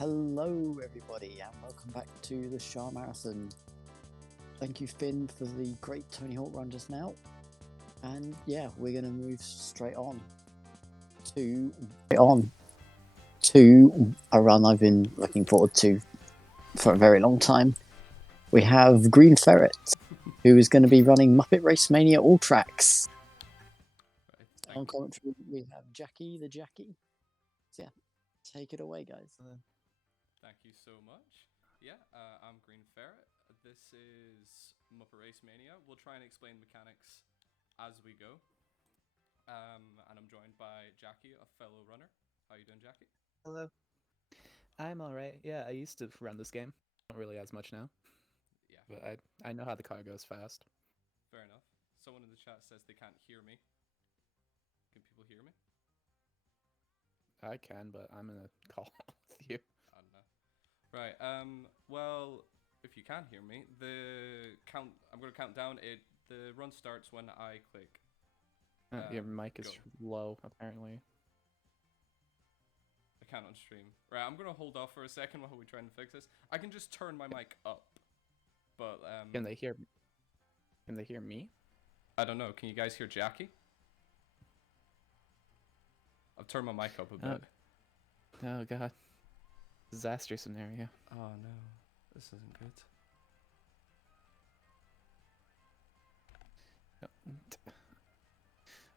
Hello everybody and welcome back to the Shah Marathon. Thank you Finn for the great Tony Hawk run just now. And yeah, we're going to move straight on to a run I've been looking forward to for a very long time. We have Greenferret, who is going to be running Muppet RaceMania All Tracks. On commentary we have Jackie the Jackie. So yeah, take it away guys. Thank you so much. Yeah, I'm Greenferret. This is Muppet RaceMania. We'll try and explain the mechanics as we go. And I'm joined by Jackie, a fellow runner. How you doing, Jackie? Hello. I'm alright. Yeah, I used to run this game. Not really as much now. Yeah. But I know how the car goes fast. Fair enough. Someone in the chat says they can't hear me. Can people hear me? I can, but I'm in a call with you. I don't know. Right. Well, if you can hear me, I'm going to count down. The run starts when I click. Your mic is go. low, apparently. I can't on stream. Right, I'm going to hold off for a second while we try and fix this. I can just turn my mic up. But Can they hear me? I don't know. Can you guys hear Jackie? I've turned my mic up a bit. Oh god. Disaster scenario. Oh no. This isn't good.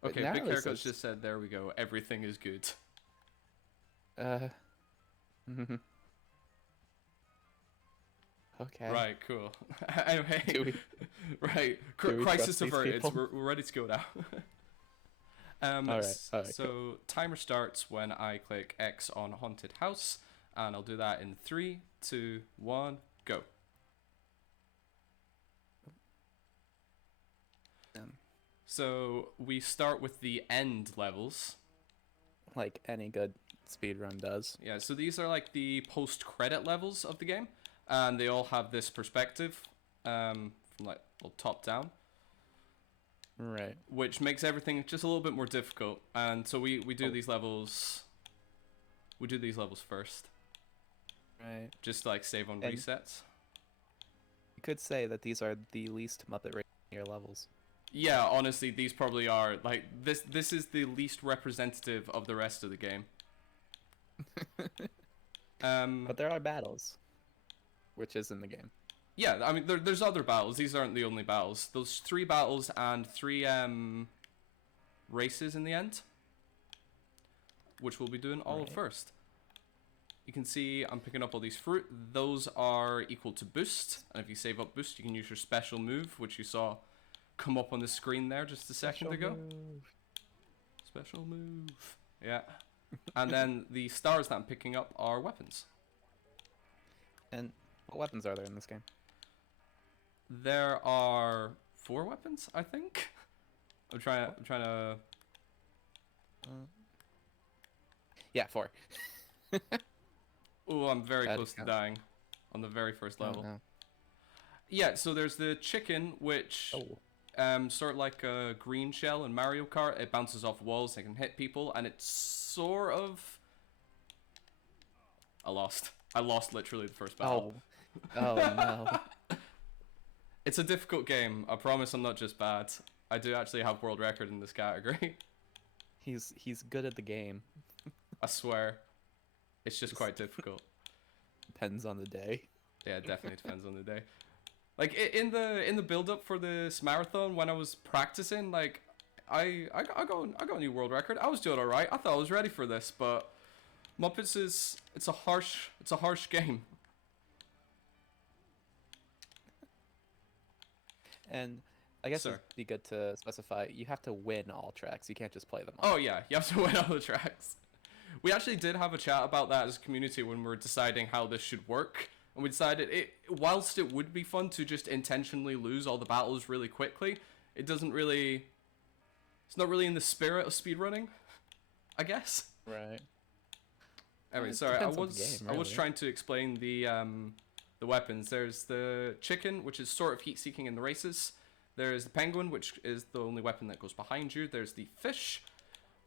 Okay, Big Haircut just said, there we go. Everything is good. Okay. Right, cool. Anyway, right. Crisis averted. We're ready to go now. Alright, so cool. Timer starts when I click X on Haunted House, and I'll do that in 3, 2, 1, go. So we start with the end levels. Like any good speedrun does. Yeah, so these are like the post-credit levels of the game, and they all have this perspective from like top down. Right. Which makes everything just a little bit more difficult. And so we do these levels. We do these levels first. Right. Just to, like, save on resets. You could say that these are the least Muppet Racing levels. Yeah, honestly, these probably are. Like, this is the least representative of the rest of the game. But there are battles, which is in the game. Yeah, I mean, there's other battles. These aren't the only battles. Those 3 battles and 3 races in the end, which we'll be doing all first. You can see I'm picking up all these fruit. Those are equal to boost, and if you save up boost, you can use your special move, which you saw come up on the screen there just a second ago. Special move. Yeah. And then the stars that I'm picking up are weapons. And what weapons are there in this game? There are 4 weapons, I think. I'm trying to. Yeah, 4. Oh, I'm very close to dying on the very first level. Oh, no. Yeah, so there's the chicken, which sort of like a green shell in Mario Kart. It bounces off walls, it can hit people, and it's sort of. I lost literally the first battle. Oh no. It's a difficult game. I promise I'm not just bad. I do actually have world record in this category. He's good at the game. I swear. It's just quite difficult. Depends on the day. Yeah, it definitely depends on the day. Like in the build up for this marathon, when I was practicing, like I got a new world record. I was doing all right. I thought I was ready for this, but Muppets it's a harsh game. And I guess it'd be good to specify, you have to win all tracks. You can't just play them all. Oh yeah, you have to win all the tracks. We actually did have a chat about that as a community when we were deciding how this should work. And we decided, whilst it would be fun to just intentionally lose all the battles really quickly, it's not really in the spirit of speedrunning, I guess. Right. Anyway, sorry, I was trying to explain the weapons. There's the chicken, which is sort of heat-seeking in the races. There's the penguin, which is the only weapon that goes behind you. There's the fish,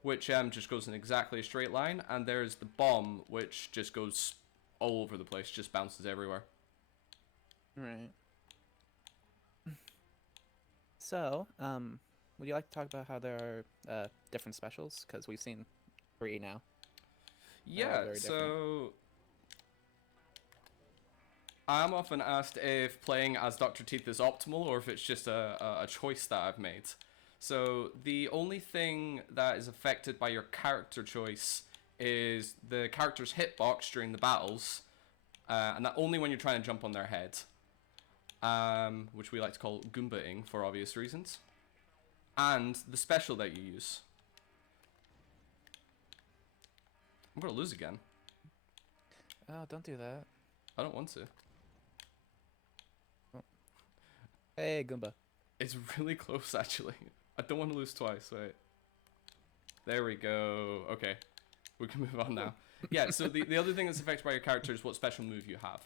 which just goes in exactly a straight line. And there's the bomb, which just goes all over the place, just bounces everywhere. Right. So, would you like to talk about how there are different specials? Because we've seen 3 now. Yeah, so I'm often asked if playing as Dr. Teeth is optimal or if it's just a choice that I've made. So the only thing that is affected by your character choice is the character's hitbox during the battles, and that only when you're trying to jump on their head, which we like to call Goomba-ing for obvious reasons, and the special that you use. I'm gonna lose again. Oh, don't do that. I don't want to. Oh. Hey, Goomba. It's really close, actually. I don't want to lose twice, wait. There we go. Okay, we can move on now. Yeah, so the other thing that's affected by your character is what special move you have.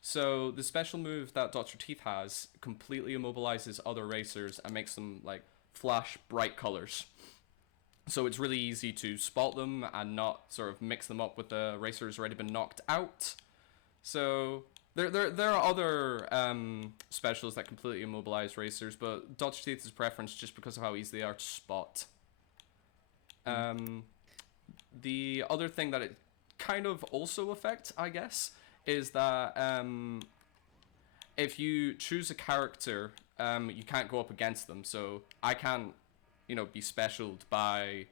So the special move that Dr. Teeth has completely immobilizes other racers and makes them, like, flash bright colors. So it's really easy to spot them and not sort of mix them up with the racer who's already been knocked out. So there are other specials that completely immobilize racers, but Dr. Teeth's preference just because of how easy they are to spot. The other thing that it kind of also affects, I guess, is that if you choose a character, you can't go up against them. So I can't, be specialed by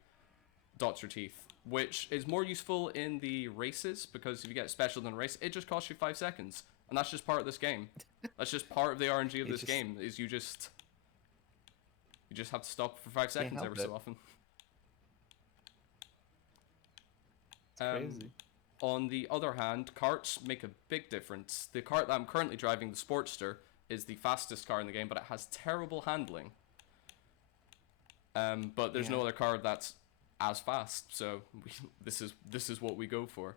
Dr. Teeth, which is more useful in the races, because if you get specialed in a race, it just costs you 5 seconds. And that's just part of this game. That's just part of the RNG of this game, is you just have to stop for 5 seconds every so often. It's crazy. On the other hand, karts make a big difference. The kart that I'm currently driving, the Sportster, is the fastest car in the game, but it has terrible handling. But there's no other car that's as fast, so this is what we go for.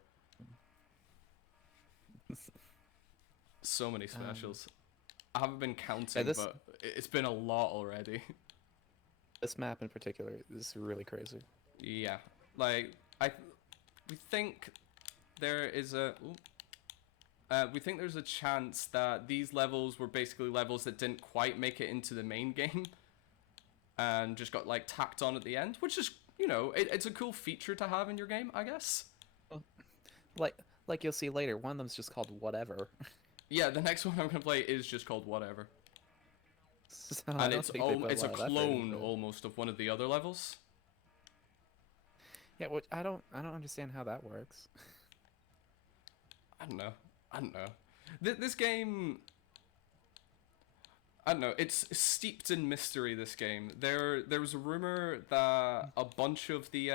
So many specials. I haven't been counting, but it's been a lot already. This map in particular is really crazy. Yeah, like we think there is we think there's a chance that these levels were basically levels that didn't quite make it into the main game and just got, like, tacked on at the end, which is, it's a cool feature to have in your game, I guess. Like you'll see later, one of them's just called Whatever. Yeah, the next one I'm gonna play is just called Whatever. So and it's a clone almost of one of the other levels. Yeah, which I don't understand how that works. I don't know. This game, I don't know, it's steeped in mystery, this game. There was a rumor that a bunch of the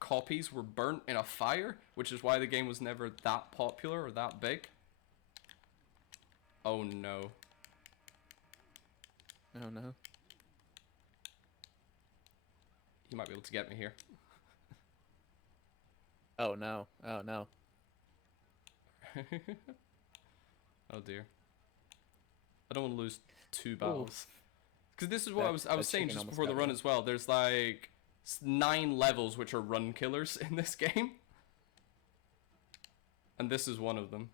copies were burnt in a fire, which is why the game was never that popular or that big. Oh no. Oh no. You might be able to get me here. Oh no. Oh no. Oh dear. I don't want to lose 2 battles. Because this is what I was saying just before the run as well. There's like 9 levels which are run killers in this game. And this is one of them.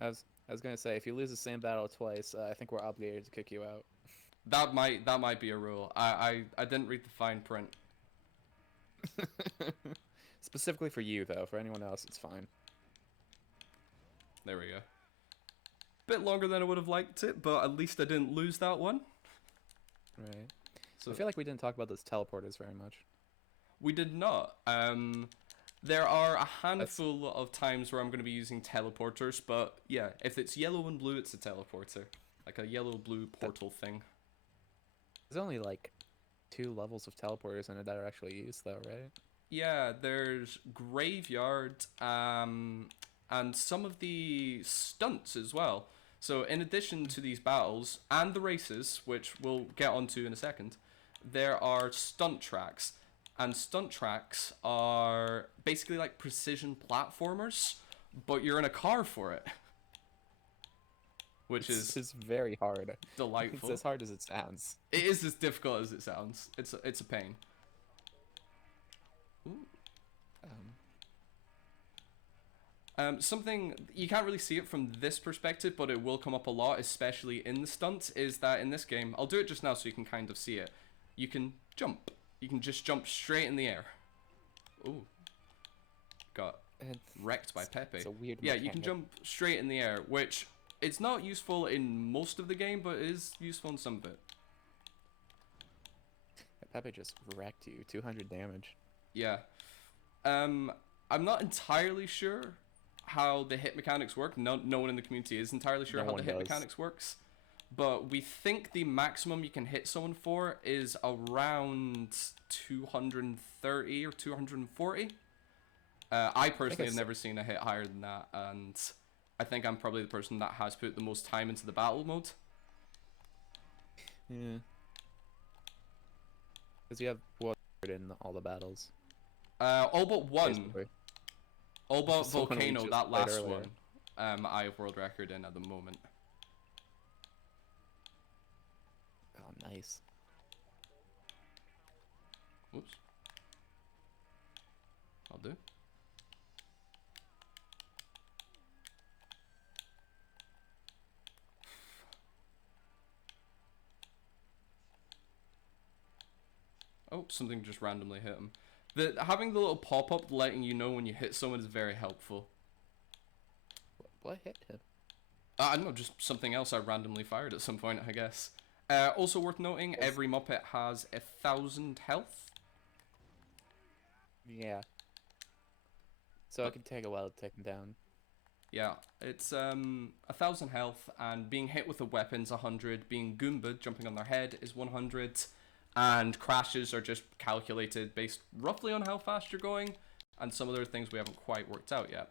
I was gonna say, if you lose the same battle twice, I think we're obligated to kick you out. That might be a rule. I didn't read the fine print. Specifically for you, though. For anyone else, it's fine. There we go. Bit longer than I would have liked it, but at least I didn't lose that one. Right. So I feel like we didn't talk about those teleporters very much. We did not. There are a handful of times where I'm going to be using teleporters, but yeah, if it's yellow and blue, it's a teleporter. Like a yellow-blue portal thing. There's only like 2 levels of teleporters in it that are actually used, though, right? Yeah, there's Graveyard, and some of the stunts as well. So in addition to these battles and the races, which we'll get onto in a second, there are stunt tracks. And stunt tracks are basically like precision platformers, but you're in a car for it. Which is very hard. Delightful. It's as hard as it sounds. It is as difficult as it sounds. It's a pain. Ooh. Something you can't really see it from this perspective, but it will come up a lot, especially in the stunts, is that in this game, I'll do it just now so you can kind of see it. You can jump. You can just jump straight in the air. Ooh. Got wrecked by Pepe. It's a weird Yeah, mechanic. you can jump straight in the air, which it's not useful in most of the game, but it is useful in some of it. Pepe just wrecked you. 200 damage. Yeah. I'm not entirely sure how the hit mechanics work. No one in the community is entirely sure how the hit mechanics works. But we think the maximum you can hit someone for is around 230 or 240. I personally have never seen a hit higher than that, and I think I'm probably the person that has put the most time into the battle mode. Yeah. Because you have what in all the battles? All but one. Basically. All but Just the one we Volcano, just that played last earlier. one. I have world record in at the moment. Oh, nice. Whoops. I'll do. Oh, something just randomly hit him. Having the little pop-up letting you know when you hit someone is very helpful. What hit him? I don't know, just something else I randomly fired at some point, I guess. Also worth noting, every Muppet has 1,000 health. Yeah. So it can take a while to take him down. Yeah, it's 1,000 health, and being hit with a weapon's 100, being Goomba jumping on their head is 100, and crashes are just calculated based roughly on how fast you're going, and some other things we haven't quite worked out yet.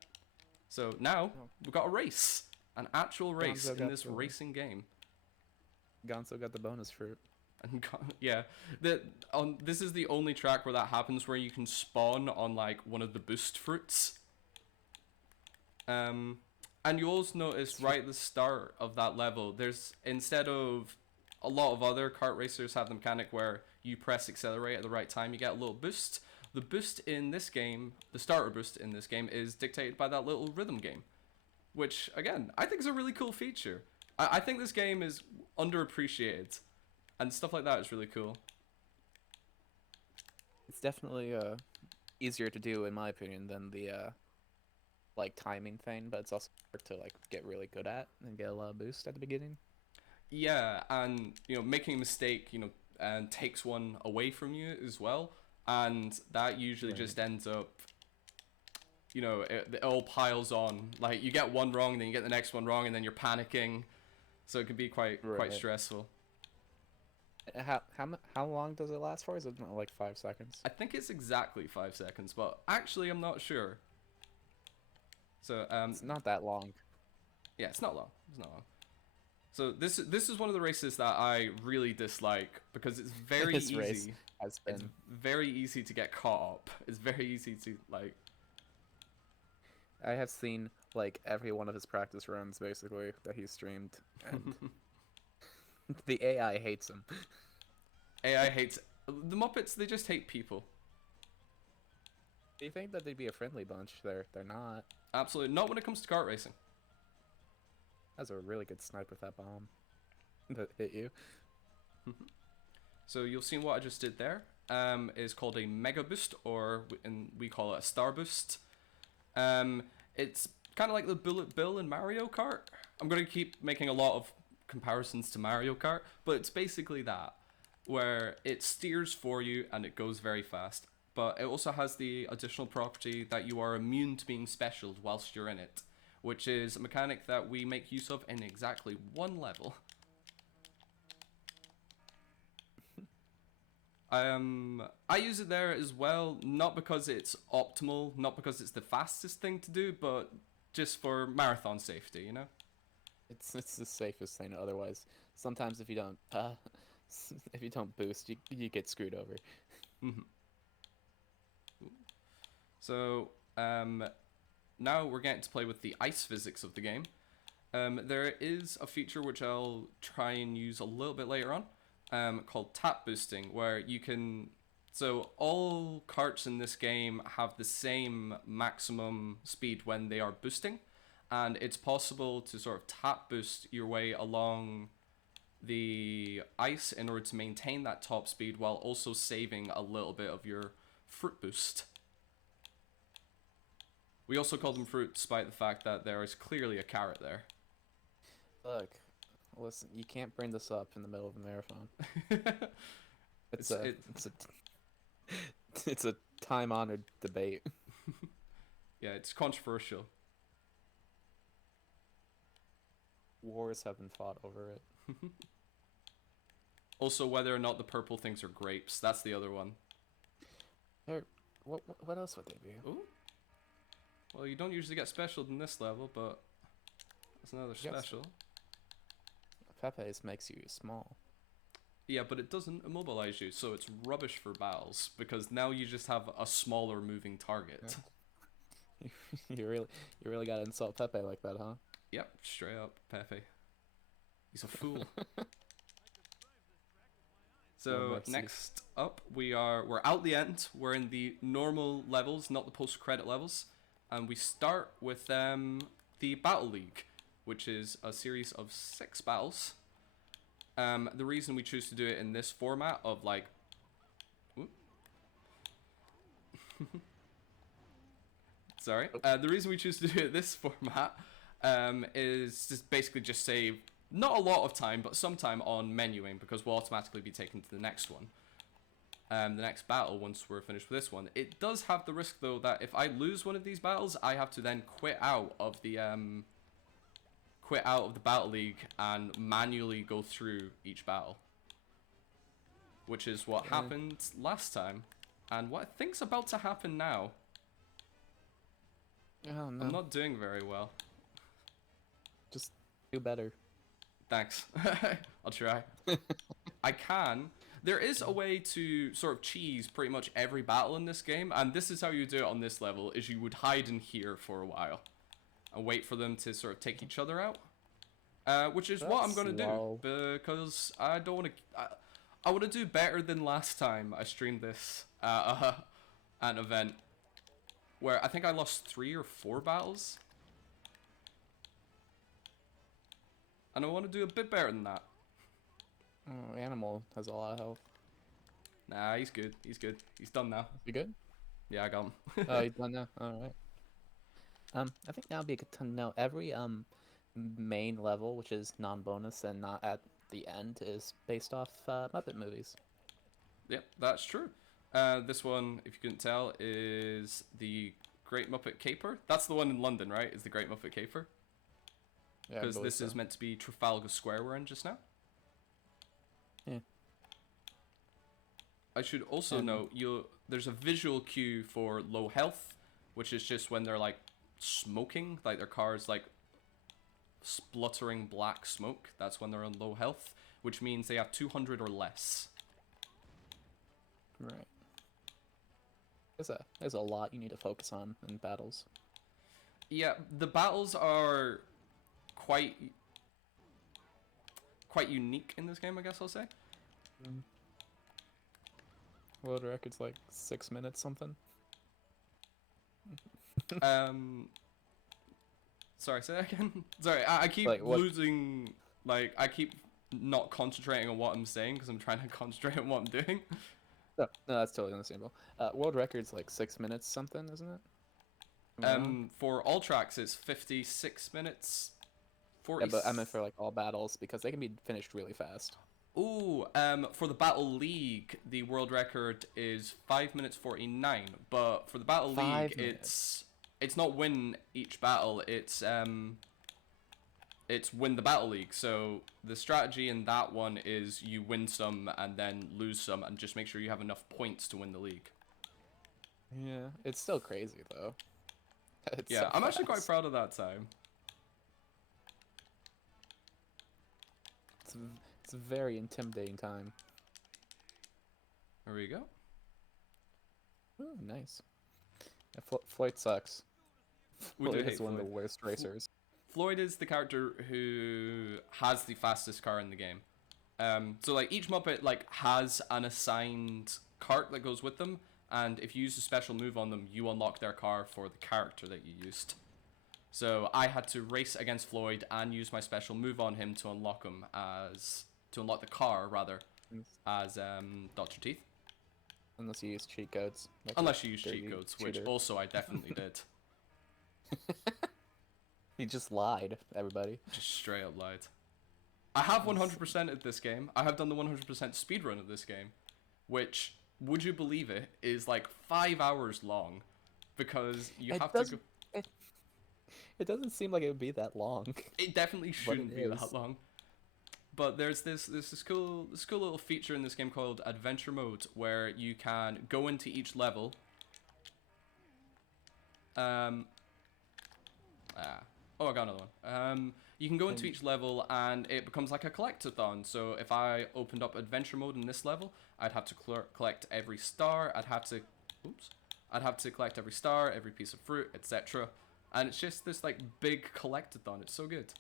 So now, we've got a race. An actual race in this racing game. Gonzo got the bonus fruit. And yeah, this is the only track where that happens, where you can spawn on like one of the boost fruits. And you also notice right at the start of that level, there's, instead of a lot of other kart racers have the mechanic where you press accelerate at the right time, you get a little boost. The boost in this game, the starter boost in this game, is dictated by that little rhythm game, which again I think is a really cool feature. I think this game is underappreciated, and stuff like that is really cool. It's definitely easier to do in my opinion than the like timing thing, but it's also hard to like get really good at and get a lot of boost at the beginning. Yeah, and making a mistake, and takes one away from you as well, and that usually just ends up, it all piles on. Like you get one wrong, then you get the next one wrong, and then you're panicking, so it can be quite stressful. How long does it last for? Is it not like 5 seconds? I think it's exactly 5 seconds, but actually I'm not sure. So it's not that long. Yeah, it's not long. It's not long. So this is one of the races that I really dislike because it's very This easy. race has been. It's very easy to get caught up. It's very easy to like. I have seen like every one of his practice runs basically that he streamed, and the AI hates him. AI hates the Muppets. They just hate people. Do you think that they'd be a friendly bunch? They're not. Absolutely not when it comes to kart racing. That's a really good snipe with that bomb that hit you. So you'll see what I just did there. Is called a mega boost, or we call it a star boost. It's kind of like the Bullet Bill in Mario Kart. I'm gonna keep making a lot of comparisons to Mario Kart, but it's basically that, where it steers for you and it goes very fast. But it also has the additional property that you are immune to being specialed whilst you're in it, which is a mechanic that we make use of in exactly one level. I use it there as well, not because it's optimal, not because it's the fastest thing to do, but just for marathon safety, It's the safest thing. Otherwise, sometimes if you don't boost, you get screwed over. Mm-hmm. So now we're getting to play with the ice physics of the game. There is a feature which I'll try and use a little bit later on, called tap boosting, where you can So all carts in this game have the same maximum speed when they are boosting, and it's possible to sort of tap boost your way along the ice in order to maintain that top speed while also saving a little bit of your fruit boost. We also call them fruit despite the fact that there is clearly a carrot there. Look, listen, you can't bring this up in the middle of a marathon. It's a time-honored debate. Yeah, it's controversial. Wars have been fought over it. Also, whether or not the purple things are grapes. That's the other one. What else would they be? Ooh. Well, you don't usually get special in this level, but that's another special. Pepe's makes you small. Yeah, but it doesn't immobilize you, so it's rubbish for battles, because now you just have a smaller moving target. Yeah. you really gotta insult Pepe like that, huh? Yep, straight up, Pepe. He's a fool. So next up, we're out the end. We're in the normal levels, not the post-credit levels, and we start with the Battle League, which is a series of 6 battles. The reason we choose to do it in this format of like, sorry, the reason we choose to do it this format is just basically just save not a lot of time, but some time on menuing, because we'll automatically be taken to the next one. The next battle once we're finished with this one. It does have the risk though that if I lose one of these battles, I have to then quit out of the battle league and manually go through each battle, which is what happened last time, and what I think's about to happen now. Oh no! I'm not doing very well. Just do better. Thanks. I'll try. I can. There is a way to sort of cheese pretty much every battle in this game, and this is how you do it on this level, is you would hide in here for a while and wait for them to sort of take each other out. Which is what I'm going to do, because I don't want to... I want to do better than last time I streamed this at an event, where I think I lost 3 or 4 battles. And I want to do a bit better than that. Oh, Animal has a lot of health. Nah, he's good. He's good. He's done now. You good? Yeah, I got him. Oh, he's done now. All right. I think that would be good to know. Every main level, which is non-bonus and not at the end, is based off Muppet movies. Yep, that's true. This one, if you couldn't tell, is the Great Muppet Caper. That's the one in London, right? Is the Great Muppet Caper? Yeah, because this is meant to be Trafalgar Square we're in just now. Yeah. I should also note, there's a visual cue for low health, which is just when they're like smoking, like their car's like spluttering black smoke. That's when they're on low health, which means they have 200 or less. Right. There's a lot you need to focus on in battles. Yeah, the battles are quite unique in this game, I guess I'll say. World record's like 6 minutes something. Sorry, say that again. Sorry, I keep losing. Like, I keep not concentrating on what I'm saying because I'm trying to concentrate on what I'm doing. No, that's totally understandable. World record's like 6 minutes something, isn't it? For all tracks, it's 56 minutes. 40. Yeah, but I meant for like all battles because they can be finished really fast. Ooh, for the Battle League, the world record is 5 minutes 49. But for the Battle League, it's not win each battle. It's win the Battle League. So the strategy in that one is you win some and then lose some, and just make sure you have enough points to win the league. Yeah, it's still crazy though. Yeah, so I'm actually quite proud of that time. It's a very intimidating time. There we go. Ooh, nice. Yeah, Floyd sucks. Floyd is one of the worst racers. Floyd is the character who has the fastest car in the game. So like each Muppet like has an assigned cart that goes with them, and if you use a special move on them, you unlock their car for the character that you used. So I had to race against Floyd and use my special move on him to unlock the car rather, as Dr. Teeth. Unless you use cheat codes. Like Unless you use cheat codes, which cheater. also I definitely did. He just lied, everybody. Just straight up lied. I have 100% of this game. I have done the 100% speedrun of this game, which, would you believe it, is like 5 hours long, because you have to go... It doesn't seem like it would be that long. It definitely shouldn't be that long. But there's this cool little feature in this game called Adventure Mode, where you can go into each level. Oh, I got another one. You can go into each level and it becomes like a collectathon. So if I opened up Adventure Mode in this level, I'd have to collect every star. I'd have to collect every star, every piece of fruit, etc. And it's just this like big collectathon. It's so good.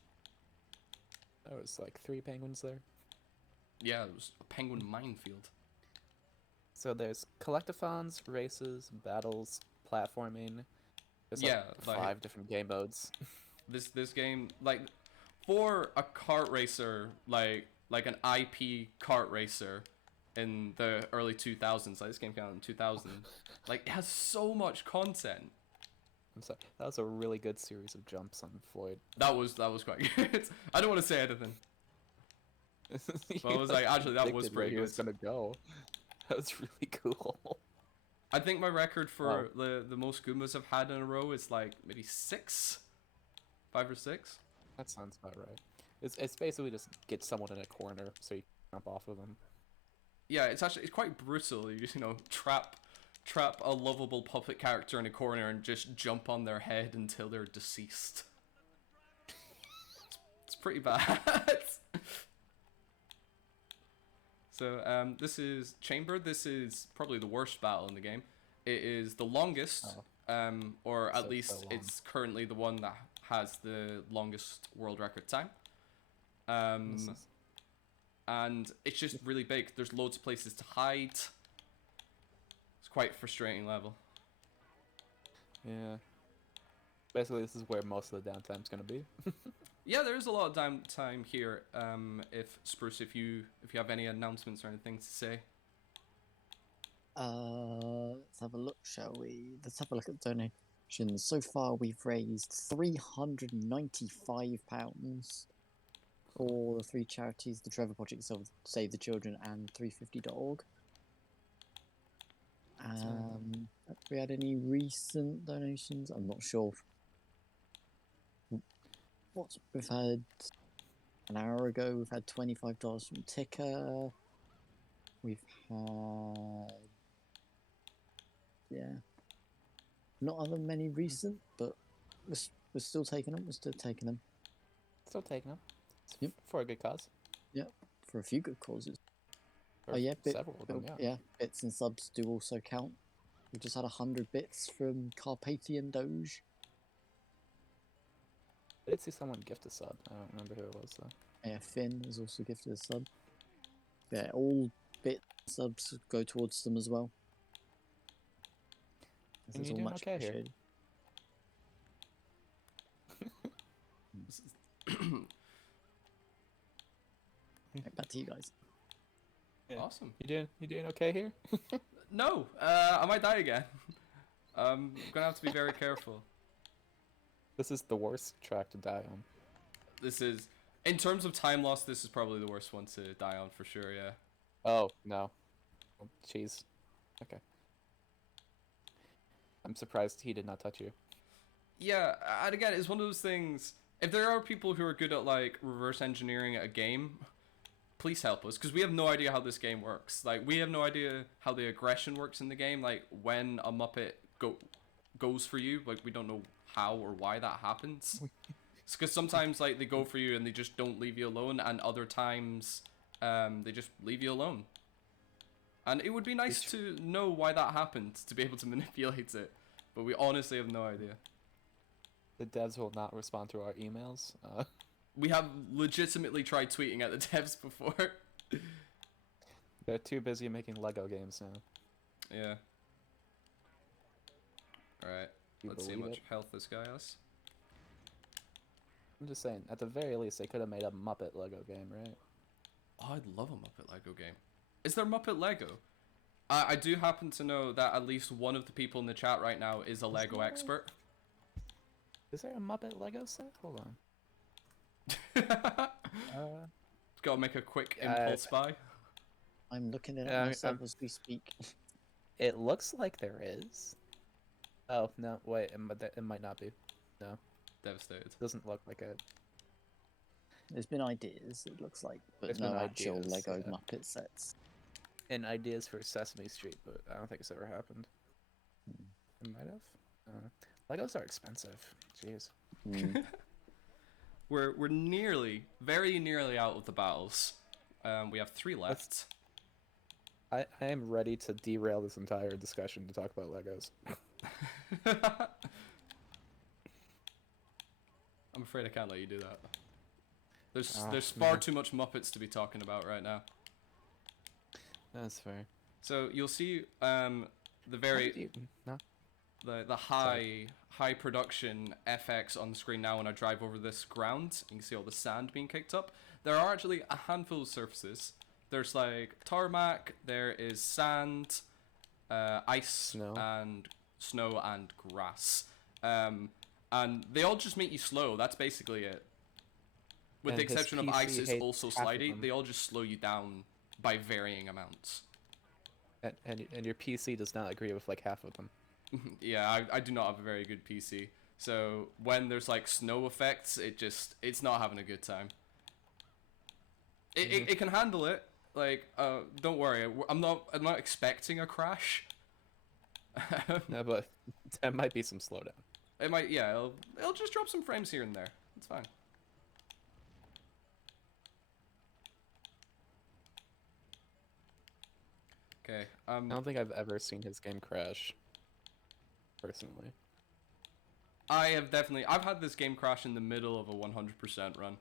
There was like 3 penguins there. Yeah, it was a penguin minefield. So there's collectathons, races, battles, platforming. There's Yeah, like 5 different game modes. This game, like, for a kart racer, like an IP kart racer in the early 2000s, like this game came out in 2000, like it has so much content. I'm sorry, that was a really good series of jumps on Floyd. That was quite good. I don't want to say anything. But I was like, actually, that was pretty he good. was gonna go. That was really cool. I think my record for the most Goombas I've had in a row is like maybe 5 or 6. That sounds about right. It's basically just get someone in a corner so you can jump off of them. Yeah, it's quite brutal. You just, trap a lovable puppet character in a corner and just jump on their head until they're deceased. It's pretty bad. So this is Chamber. This is probably the worst battle in the game. It is the longest, or at least it's currently the one that has the longest world record time. And it's just really big. There's loads of places to hide. It's quite a frustrating level. Yeah. Basically, this is where most of the downtime's gonna be. Yeah, there is a lot of downtime here. If Spruce, if you have any announcements or anything to say. Let's have a look, shall we? Let's have a look at donations. So far, we've raised £395 for the 3 charities: the Trevor Project, Save the Children, and 350.org. Have we had any recent donations? I'm not sure. We've had an hour ago. We've had $25 from Ticker. We've had not other many recent, but we're still taking them. Still taking them. Yep. For a good cause. Yep, for a few good causes. Or several of them, yeah. Bits and subs do also count. We just had 100 bits from Carpathian Doge. I did see someone gift a sub. I don't remember who it was though. Yeah, Finn has also gifted a sub. Yeah, all bit subs go towards them as well. And you're doing okay here. Right, back to you guys. Yeah. Awesome. You doing okay here? No, I might die again. I'm gonna have to be very careful. This is the worst track to die on. This is, in terms of time loss, this is probably the worst one to die on for sure, yeah. Oh, no. Oh, jeez. Okay. I'm surprised he did not touch you. Yeah, and again, it's one of those things, if there are people who are good at, like, reverse engineering a game, please help us, because we have no idea how this game works. Like, we have no idea how the aggression works in the game, like, when a Muppet goes for you, like, we don't know how or why that happens. It's because sometimes, like, they go for you and they just don't leave you alone, and other times, they just leave you alone. And it would be nice to know why that happened, to be able to manipulate it, but we honestly have no idea. The devs will not respond to our emails. We have legitimately tried tweeting at the devs before. They're too busy making Lego games now. Yeah. Alright, You let's see how believe much it? health this guy has. I'm just saying, at the very least, they could have made a Muppet Lego game, right? Oh, I'd love a Muppet Lego game. Is there Muppet Lego? I do happen to know that at least one of the people in the chat right now is a Lego expert. Is there a Muppet Lego set? Hold on. Gotta make a quick impulse buy. I'm looking it up myself as we speak. It looks like there is. Oh, no, wait, it might not be. No. Devastated. Doesn't look like it. There's been ideas, it looks like, but There's no been actual ideas, Lego yeah. Muppet sets. And ideas for Sesame Street, but I don't think it's ever happened. It might have. Legos are expensive. Jeez. We're nearly, very nearly out of the battles. We have 3 left. I am ready to derail this entire discussion to talk about Legos. I'm afraid I can't let you do that. There's far too much Muppets to be talking about right now. That's fair. So you'll see the very the high production FX on the screen now when I drive over this ground. You can see all the sand being kicked up. There are actually a handful of surfaces. There's like tarmac, there is sand, ice, and snow and grass. And they all just make you slow. That's basically it. With the exception of ice, it's also slidey. They all just slow you down by varying amounts. And your PC does not agree with like half of them. Yeah, I do not have a very good PC. So when there's like snow effects, it's not having a good time. It can handle it. Like, don't worry. I'm not expecting a crash. No, but there might be some slowdown. It might, yeah. It'll just drop some frames here and there. It's fine. Okay. I don't think I've ever seen his game crash. Personally. I've had this game crash in the middle of a 100% run.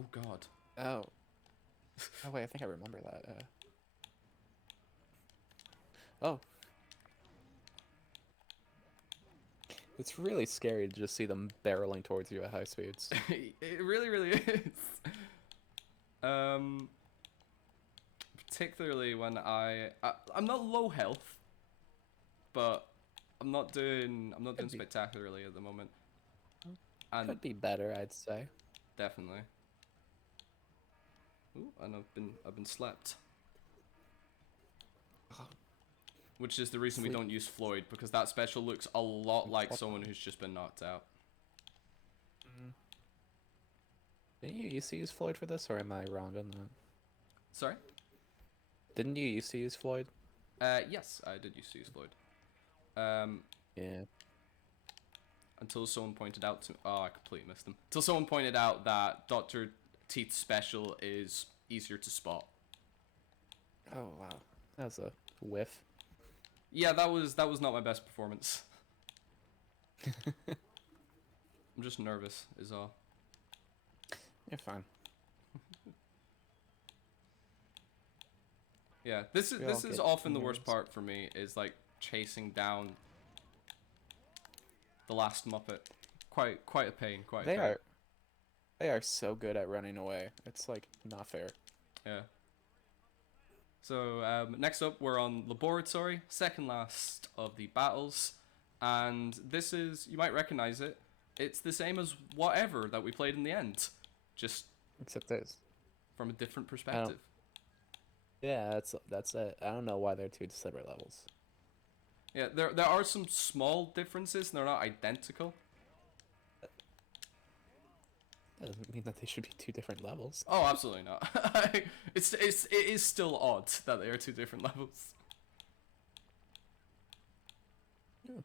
Oh god. Oh. Oh wait, I think I remember that. Oh. It's really scary to just see them barreling towards you at high speeds. It really, really is. Particularly when I'm not low health, but I'm not doing spectacularly at the moment. And could be better, I'd say. Definitely. Ooh, and I've been slapped. Which is the reason we don't use Floyd, because that special looks a lot like someone who's just been knocked out. Didn't you used to use Floyd for this, or am I wrong on that? Sorry? Didn't you used to use Floyd? Yes, I did used to use Floyd. Yeah. Until someone pointed out to... Oh, I completely missed them. Until someone pointed out that Dr. Teeth's special is easier to spot. Oh, wow. That was a whiff. Yeah, that was not my best performance. I'm just nervous, is all. You're fine. Yeah, this is often the worst part for me, is like chasing down the last Muppet. Quite a pain. They are so good at running away. It's like not fair. Yeah. So next up, we're on Laboratory, second last of the battles, and this is, you might recognize it. It's the same as whatever that we played in the end, just except this from a different perspective. Yeah, that's it. I don't know why they're 2 separate levels. Yeah, there are some small differences, and they're not identical. That doesn't mean that they should be 2 different levels. Oh, absolutely not. It is still odd that they are 2 different levels. Yeah.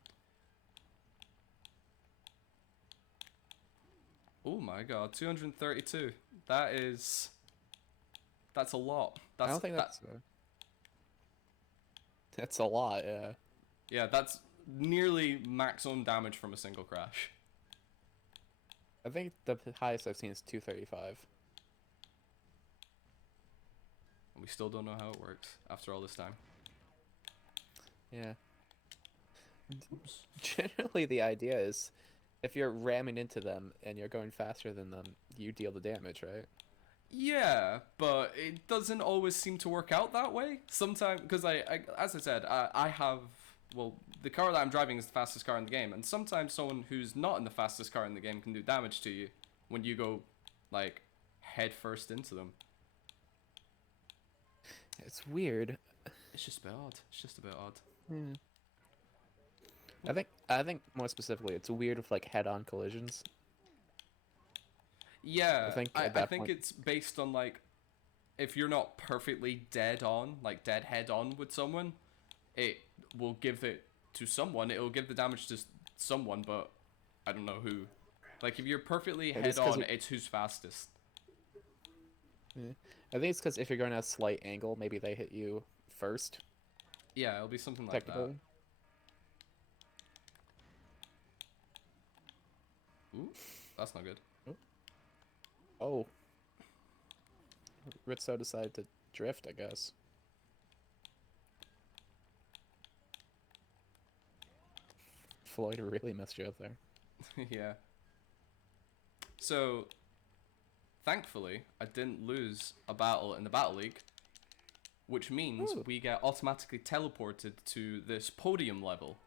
Oh my god, 232. That's a lot. I don't think that's a lot, yeah. Yeah, that's nearly maximum damage from a single crash. I think the highest I've seen is 235. And we still don't know how it works after all this time. Yeah. Generally, the idea is if you're ramming into them and you're going faster than them, you deal the damage, right? Yeah, but it doesn't always seem to work out that way. Sometimes, because as I said, I have, well, the car that I'm driving is the fastest car in the game, and sometimes someone who's not in the fastest car in the game can do damage to you when you go, like, head first into them. It's weird. It's just a bit odd. It's just a bit odd. Yeah. I think more specifically, it's weird with like head-on collisions. Yeah, I think I at that think point- it's based on, like, if you're not perfectly dead on, like dead head on with someone, it will give it to someone. It will give the damage to someone, but I don't know who. Like, if you're perfectly Yeah, head it's 'cause on, it- it's who's fastest. Yeah. I think it's because if you're going at a slight angle, maybe they hit you first, Yeah, it'll be something like that. technically. Ooh, that's not good. Oh. Ritzo decided to drift, I guess. Floyd really messed you up there. Yeah. So, thankfully, I didn't lose a battle in the Battle League, which means Ooh. we get automatically teleported to this podium level,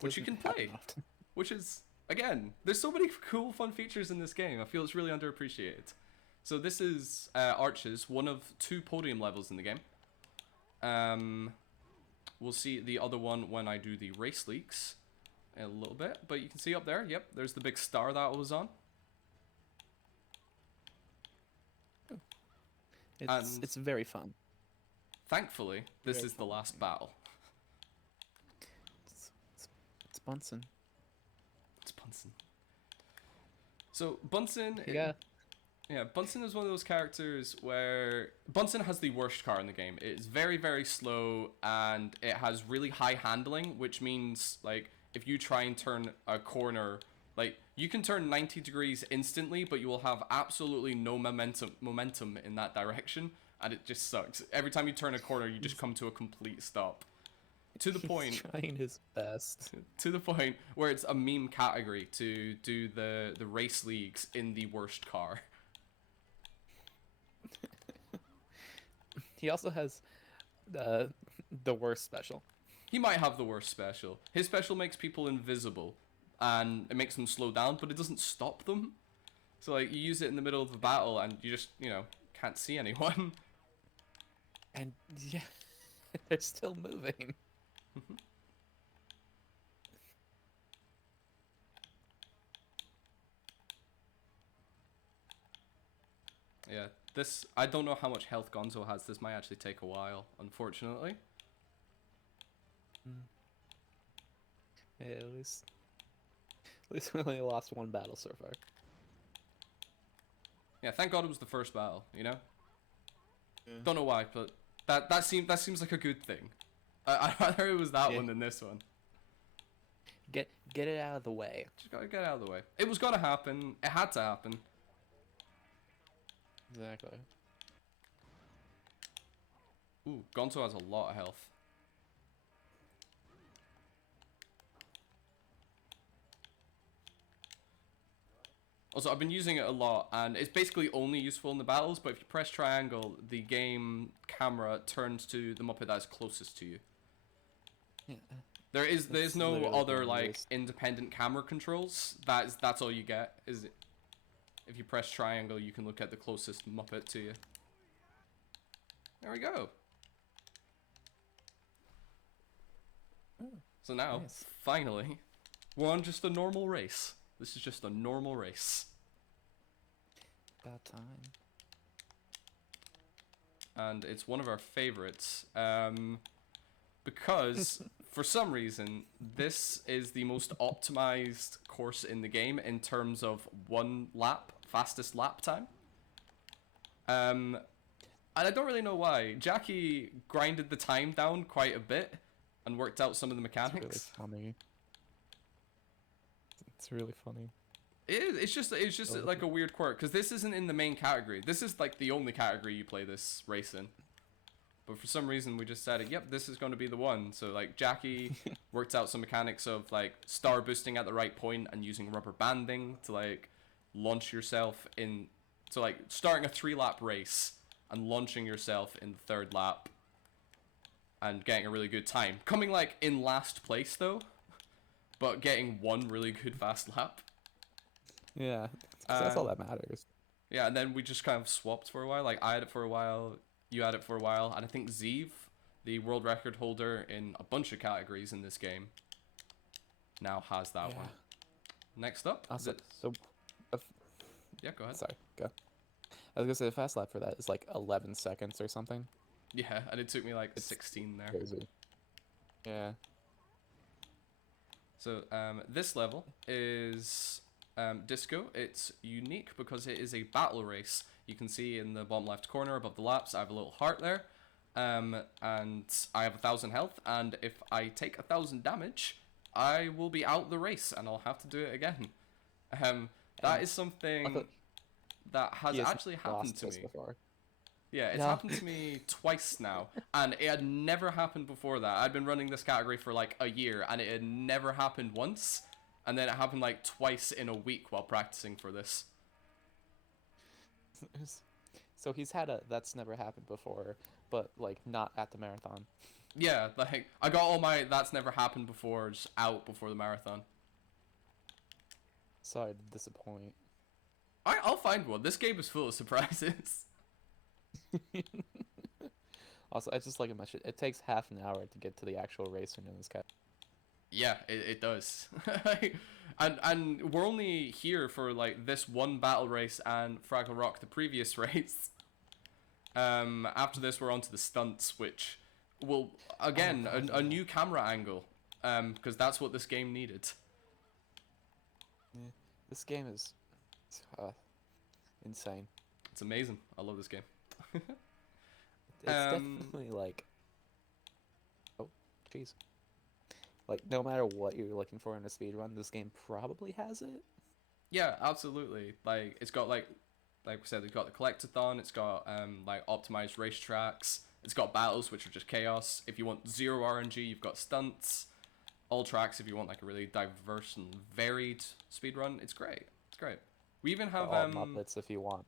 which you can Doesn't happen play. often. Which is, again, there's so many cool, fun features in this game. I feel it's really underappreciated. So this is Arches, one of 2 podium levels in the game. We'll see the other one when I do the race leagues in a little bit. But you can see up there, yep, there's the big star that I was on. It's very fun. Thankfully, this Very is the last battle. It's Bunsen. It's Bunsen. So Bunsen, Yeah. yeah, Bunsen is one of those characters where Bunsen has the worst car in the game. It's very, very slow and it has really high handling, which means like if you try and turn a corner, like you can turn 90 degrees instantly, but you will have absolutely no momentum in that direction, and it just sucks. Every time you turn a corner, you just come to a complete stop. To the He's point trying his best. to the point where it's a meme category to do the race leagues in the worst car. He also has the worst special. He might have the worst special. His special makes people invisible, and it makes them slow down, but it doesn't stop them. So like you use it in the middle of a battle, and you just can't see anyone. And yeah, they're still moving. Yeah, this I don't know how much health Gonzo has. This might actually take a while, unfortunately. Yeah, at least we only lost 1 battle so far. Yeah, thank God it was the first battle. Yeah. Don't know why, but that seems like a good thing. I'd rather it was that Yeah. one than this one. Get it out of the way. Just gotta get out of the way. It was gonna happen. It had to happen. Exactly. Ooh, Gonzo has a lot of health. Also, I've been using it a lot, and it's basically only useful in the battles, but if you press triangle, the game camera turns to the Muppet that is closest to you. Yeah. There's That's no literally other, what it like, is. independent camera controls. That's all you get, is it? If you press triangle, you can look at the closest Muppet to you. There we go. So now, Nice. finally, we're on just a normal race. This is just a normal race. About time. And it's one of our favorites. Because, for some reason, this is the most optimized course in the game in terms of 1 lap, fastest lap time. And I don't really know why. Jackie grinded the time down quite a bit and worked out some of the It's really mechanics. funny. It's really funny. It's just like a weird quirk, because this isn't in the main category. This is like the only category you play this race in. But for some reason, we just decided, yep, this is going to be the one. So like Jackie worked out some mechanics of like star boosting at the right point and using rubber banding to like launch yourself in. So like starting a 3-lap race and launching yourself in the 3rd lap and getting a really good time. Coming like in last place though, but getting one really good fast lap. Yeah, 'cause that's all that matters. Yeah, and then we just kind of swapped for a while. Like I had it for a while, you had it for a while, and I think Zeev, the world record holder in a bunch of categories in this game, now has that one. Next up, Also, yeah, go ahead. sorry, go. I was gonna say the fast lap for that is like 11 seconds or something. Yeah, and it took me like 16 there. Crazy. Yeah. So this level is Disco. It's unique because it is a battle race. You can see in the bottom left corner above the laps, I have a little heart there. And I have 1,000 health, and if I take 1,000 damage, I will be out the race, and I'll have to do it again. That is something that has actually happened to me. Before. Yeah, it's happened to me twice now, and it had never happened before that. I'd been running this category for like a year, and it had never happened once, and then it happened like twice in a week while practicing for this. So he's had that's never happened before, but like not at the marathon. Yeah, like I got all my that's never happened before just out before the marathon. Sorry to disappoint. I'll find one. This game is full of surprises. Also, I just like to mention, it takes half an hour to get to the actual racer in this cat. Yeah, it does. and we're only here for like this one battle race and Fraggle Rock, the previous race. After this, we're on to the stunts, which will again a new camera angle, because that's what this game needed. Yeah, this game is insane. It's amazing. I love this game. It's definitely like, oh, jeez. Like, no matter what you're looking for in a speedrun, this game probably has it. Yeah, absolutely. Like, it's got like we said, it's got the collectathon. It's got like optimized racetracks. It's got battles, which are just chaos. If you want 0 RNG, you've got stunts. All tracks, if you want like a really diverse and varied speedrun, it's great. It's great. We even have all Muppets if you want.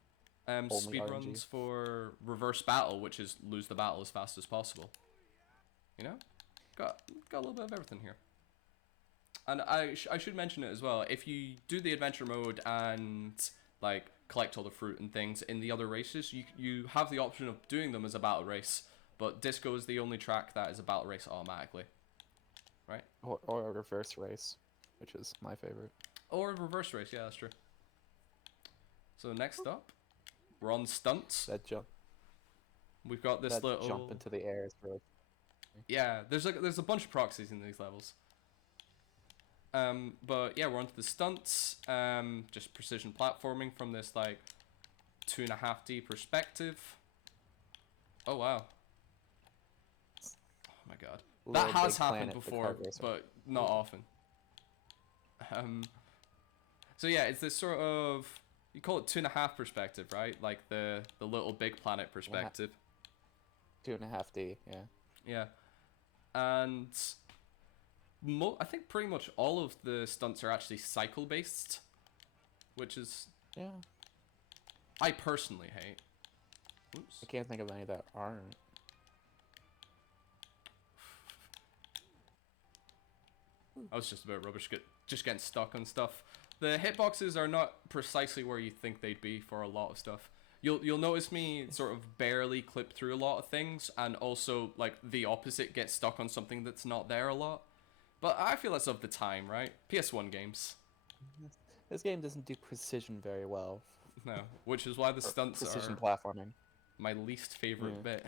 Speedruns for reverse battle, which is lose the battle as fast as possible. You know, got a little bit of everything here. And I should mention it as well. If you do the adventure mode and like collect all the fruit and things in the other races, you have the option of doing them as a battle race. But Disco is the only track that is a battle race automatically, right? Or a reverse race, which is my favorite. Or a reverse race, yeah, that's true. So next up, we're on stunts. That jump. We've got this little jump into the air is really. Yeah, there's a bunch of proxies in these levels. But yeah, we're on to the stunts. Just precision platforming from this like 2.5D perspective. Oh wow. Oh my god. That has happened before, but not often. So yeah, it's this sort of, you call it 2.5 perspective, right? Like the little big planet perspective. 2.5D, yeah. Yeah. And I think pretty much all of the stunts are actually cycle based, which is I personally hate. Oops. I can't think of any that aren't. I was just about rubbish, just getting stuck on stuff. The hitboxes are not precisely where you think they'd be for a lot of stuff. You'll notice me sort of barely clip through a lot of things, and also like the opposite, get stuck on something that's not there a lot. But I feel that's of the time, right? PS1 games. This game doesn't do precision very well. No, which is why the stunts precision are platforming. My least favorite bit.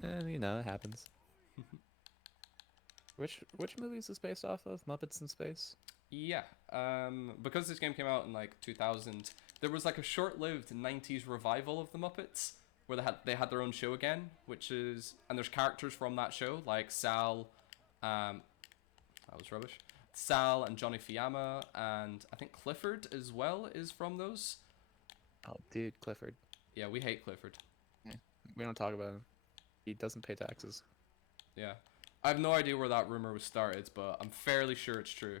And you know, it happens. Which movie is this based off of? Muppets in Space? Yeah, because this game came out in like 2000, there was like a short-lived 90s revival of the Muppets where they had their own show again, and there's characters from that show like Sal, that was rubbish. Sal and Johnny Fiamma, and I think Clifford as well is from those. Oh, dude, Clifford. Yeah, we hate Clifford. Yeah. We don't talk about him. He doesn't pay taxes. Yeah. I have no idea where that rumor was started, but I'm fairly sure it's true.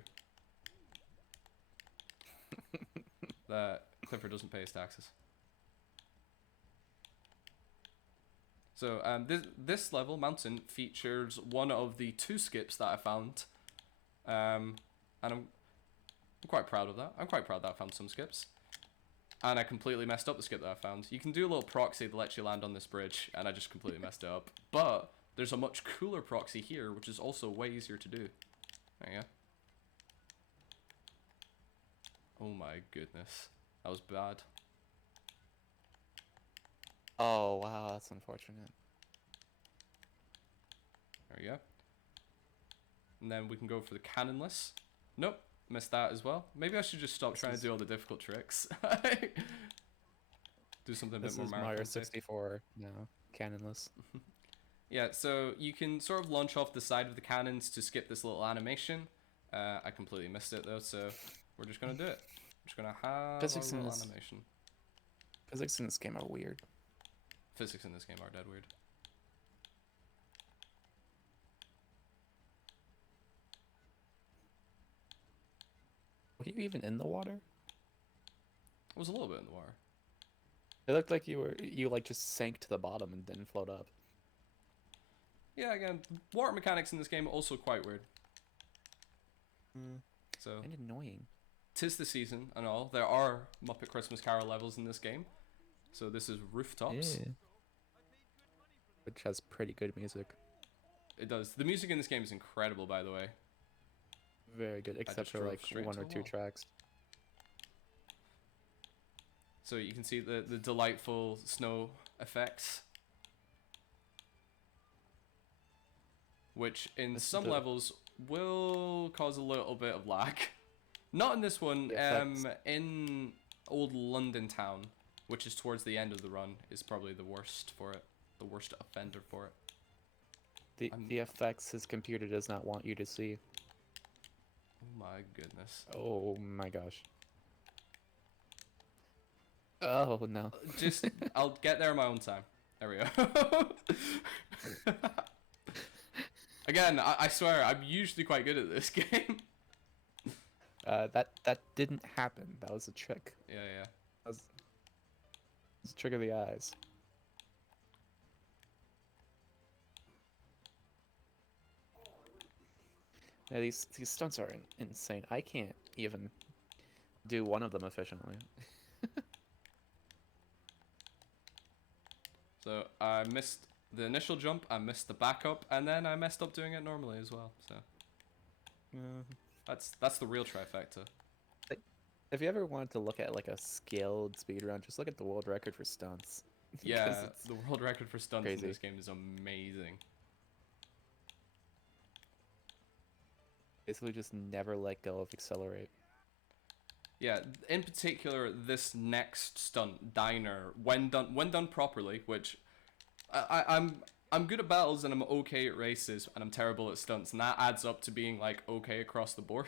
That Clifford doesn't pay his taxes. So this level, Mountain, features one of the 2 skips that I found. And I'm quite proud of that. I'm quite proud that I found some skips. And I completely messed up the skip that I found. You can do a little proxy that lets you land on this bridge, and I just completely messed it up. But there's a much cooler proxy here, which is also way easier to do. There you go. Oh my goodness. That was bad. Oh, wow, that's unfortunate. There we go. And then we can go for the cannonless. Nope, missed that as well. Maybe I should just stop trying to do all the difficult tricks. Do something a bit more Mario marathon 64 now, cannonless. Yeah, so you can sort of launch off the side of the cannons to skip this little animation. I completely missed it though, so we're just gonna do it. We're just gonna have Physics our in little this- animation. Physics in this game are weird. Physics in this game are dead weird. Were you even in the water? I was a little bit in the water. It looked like you like just sank to the bottom and didn't float up. Yeah, again, water mechanics in this game are also quite weird. So, And annoying. 'tis the season and all. There are Muppet Christmas Carol levels in this game. So this is Rooftops. Yeah. Which has pretty good music. It does. The music in this game is incredible, by the way. Very good, except just for drove like straight 1 or into a 2 wall. tracks. So you can see the delightful snow effects. Which in This is some the- levels will cause a little bit of lag. Not in this one. The effects. In Old London Town, which is towards the end of the run, is probably the worst for it. The worst offender for it. The effects his computer does not want you to see. Oh my goodness. Oh my gosh. Oh no. Just, I'll get there in my own time. There we go. Again, I swear, I'm usually quite good at this game. That didn't happen. That was a trick. Yeah, yeah. That was a trick of the eyes. Yeah, these stunts are insane. I can't even do one of them efficiently. So I missed the initial jump, I missed the backup, and then I messed up doing it normally as well. So that's the real trifecta. If you ever wanted to look at like a scaled speedrun, just look at the world record for stunts. Because Yeah, it's the world record for stunts crazy. in this game is amazing. basically just never let go of accelerate. Yeah, in particular, this next stunt, Diner, when done properly, which I'm good at battles and I'm okay at races and I'm terrible at stunts, and that adds up to being like okay across the board,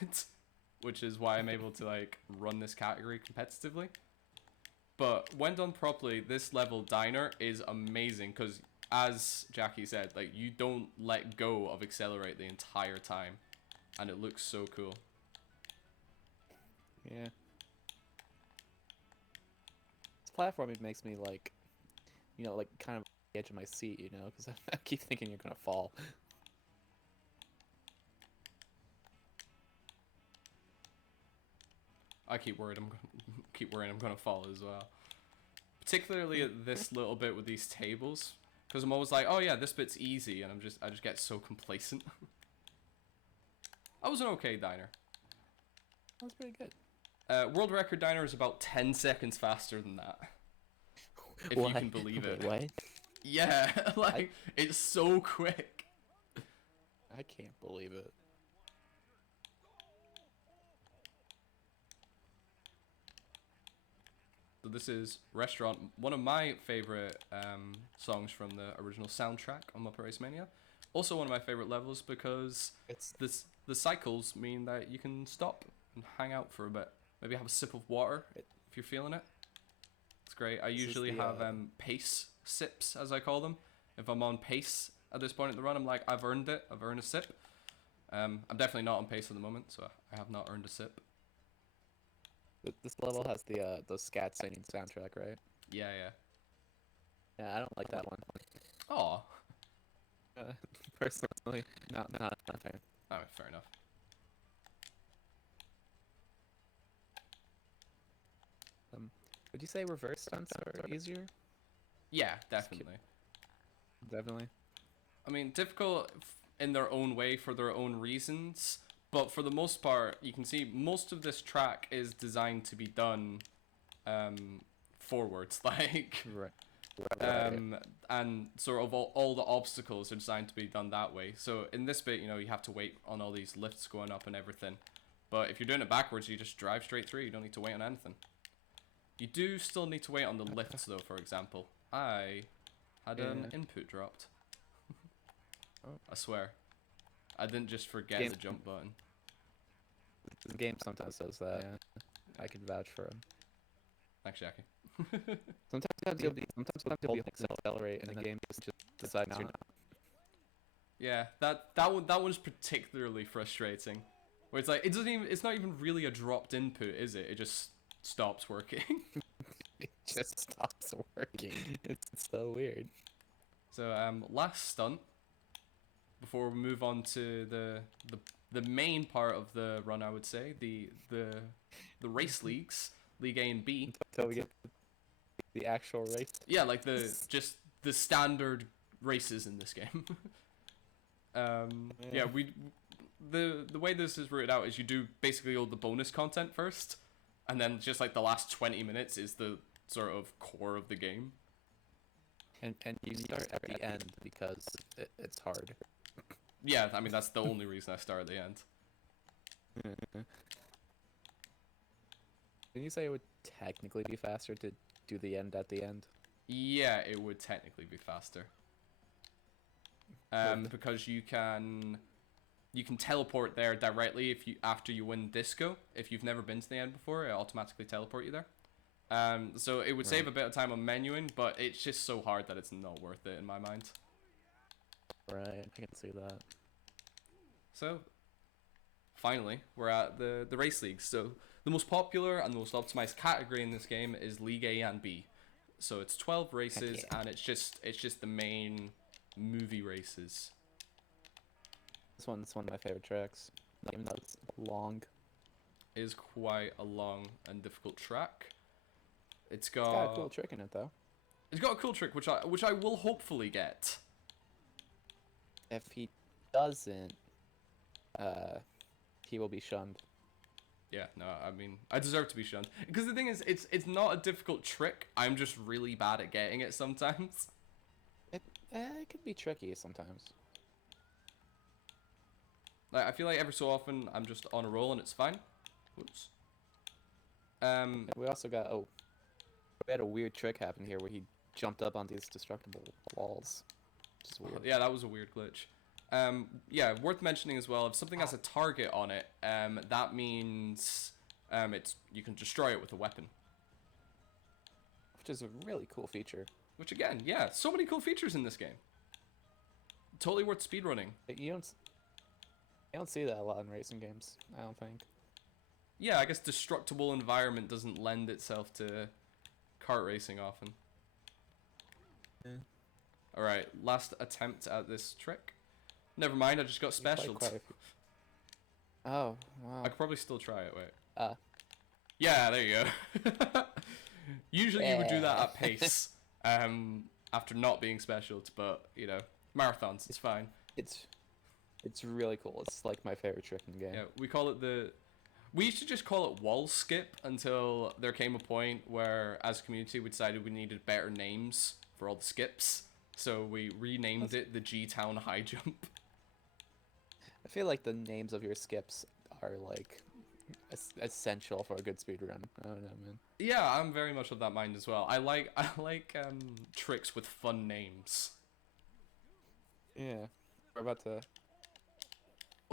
which is why I'm able to like run this category competitively. But when done properly, this level Diner is amazing because, as Jackie said, like you don't let go of accelerate the entire time, and it looks so cool. Yeah. This platforming makes me like, you know, like kind of on the edge of my seat, you know, because I keep thinking you're gonna fall. I keep worried I'm gonna fall as well. Particularly at this little bit with these tables, because I'm always like, oh yeah, this bit's easy, and I just get so complacent. I was an okay diner. That was pretty good. World record diner is about 10 seconds faster than that. If you can believe it. Wait, what? Yeah, like it's so quick. I can't believe it. So this is Restaurant, one of my favorite songs from the original soundtrack on Muppet RaceMania. Also one of my favorite levels because It's the cycles mean that you can stop and hang out for a bit. Maybe have a sip of water if you're feeling it. It's great. I is usually the, have pace sips, as I call them. If I'm on pace at this point in the run, I'm like, I've earned it. I've earned a sip. I'm definitely not on pace at the moment, so I have not earned a sip. This level has the scat singing soundtrack, right? Yeah. Yeah, I don't like that one. Aw. Personally, not a fan. Oh, fair enough. Would you say reverse stunts are easier? Yeah, definitely. Definitely. I mean, difficult in their own way for their own reasons, but for the most part, you can see most of this track is designed to be done forwards, like, Right. and sort of all the obstacles are designed to be done that way. So in this bit, you know, you have to wait on all these lifts going up and everything. But if you're doing it backwards, you just drive straight through. You don't need to wait on anything. You do still need to wait on the lifts, though, for example. I had an input dropped. I swear. I didn't just forget the jump button. The game sometimes does that. Yeah. I can vouch for him. Thanks, Jackie. Sometimes you'll be able to accelerate, and the game just decides not. Yeah, that one's particularly frustrating. Where it's like it's not even really a dropped input, is it? It just stops working. It just stops working. It's so weird. So last stunt before we move on to the main part of the run, I would say the race leagues, League A and B. Until we get the actual race. Yeah, like the standard races in this game. Yeah, the way this is rooted out is you do basically all the bonus content first, and then just like the last 20 minutes is the sort of core of the game. And you start at the end because it's hard. Yeah, I mean that's the only reason I start at the end. Didn't you say it would technically be faster to do the end at the end? Yeah, it would technically be faster. Because you can teleport there directly after you win disco. If you've never been to the end before, it automatically teleport you there. So it would save a bit of time on menuing, but it's just so hard that it's not worth it in my mind. Right, I can see that. So finally, we're at the race leagues. So the most popular and the most optimized category in this game is League A and B. So it's 12 races, and it's just the main movie races. This one's one of my favorite tracks. Even though it's long. It is quite a long and difficult track. It's got a cool trick in it, though. It's got a cool trick, which I will hopefully get. If he doesn't, he will be shunned. Yeah, no, I mean, I deserve to be shunned. Because the thing is, it's not a difficult trick. I'm just really bad at getting it sometimes. It can be tricky sometimes. Like, I feel like every so often I'm just on a roll and it's fine. Oops. And we also got we had a weird trick happen here where he jumped up on these destructible walls. Which is weird. Yeah, that was a weird glitch. Yeah, worth mentioning as well, if something has a target on it, that means you can destroy it with a weapon. Which is a really cool feature. Which again, yeah, so many cool features in this game. Totally worth speedrunning. You don't see that a lot in racing games, I don't think. Yeah, I guess destructible environment doesn't lend itself to kart racing often. Yeah. Alright, last attempt at this trick. Never mind, I just got specialed. Oh, wow. I could probably still try it, wait. Yeah, there you go. Usually you would do that at pace, after not being specialed, but, you know, marathons, it's fine. It's really cool. It's like my favorite trick in the game. Yeah, we used to just call it wall skip until there came a point where, as a community, we decided we needed better names for all the skips. So we renamed it the G-Town High Jump. I feel like the names of your skips are like essential for a good speedrun. I don't know, man. Yeah, I'm very much of that mind as well. I like tricks with fun names. Yeah, we're about to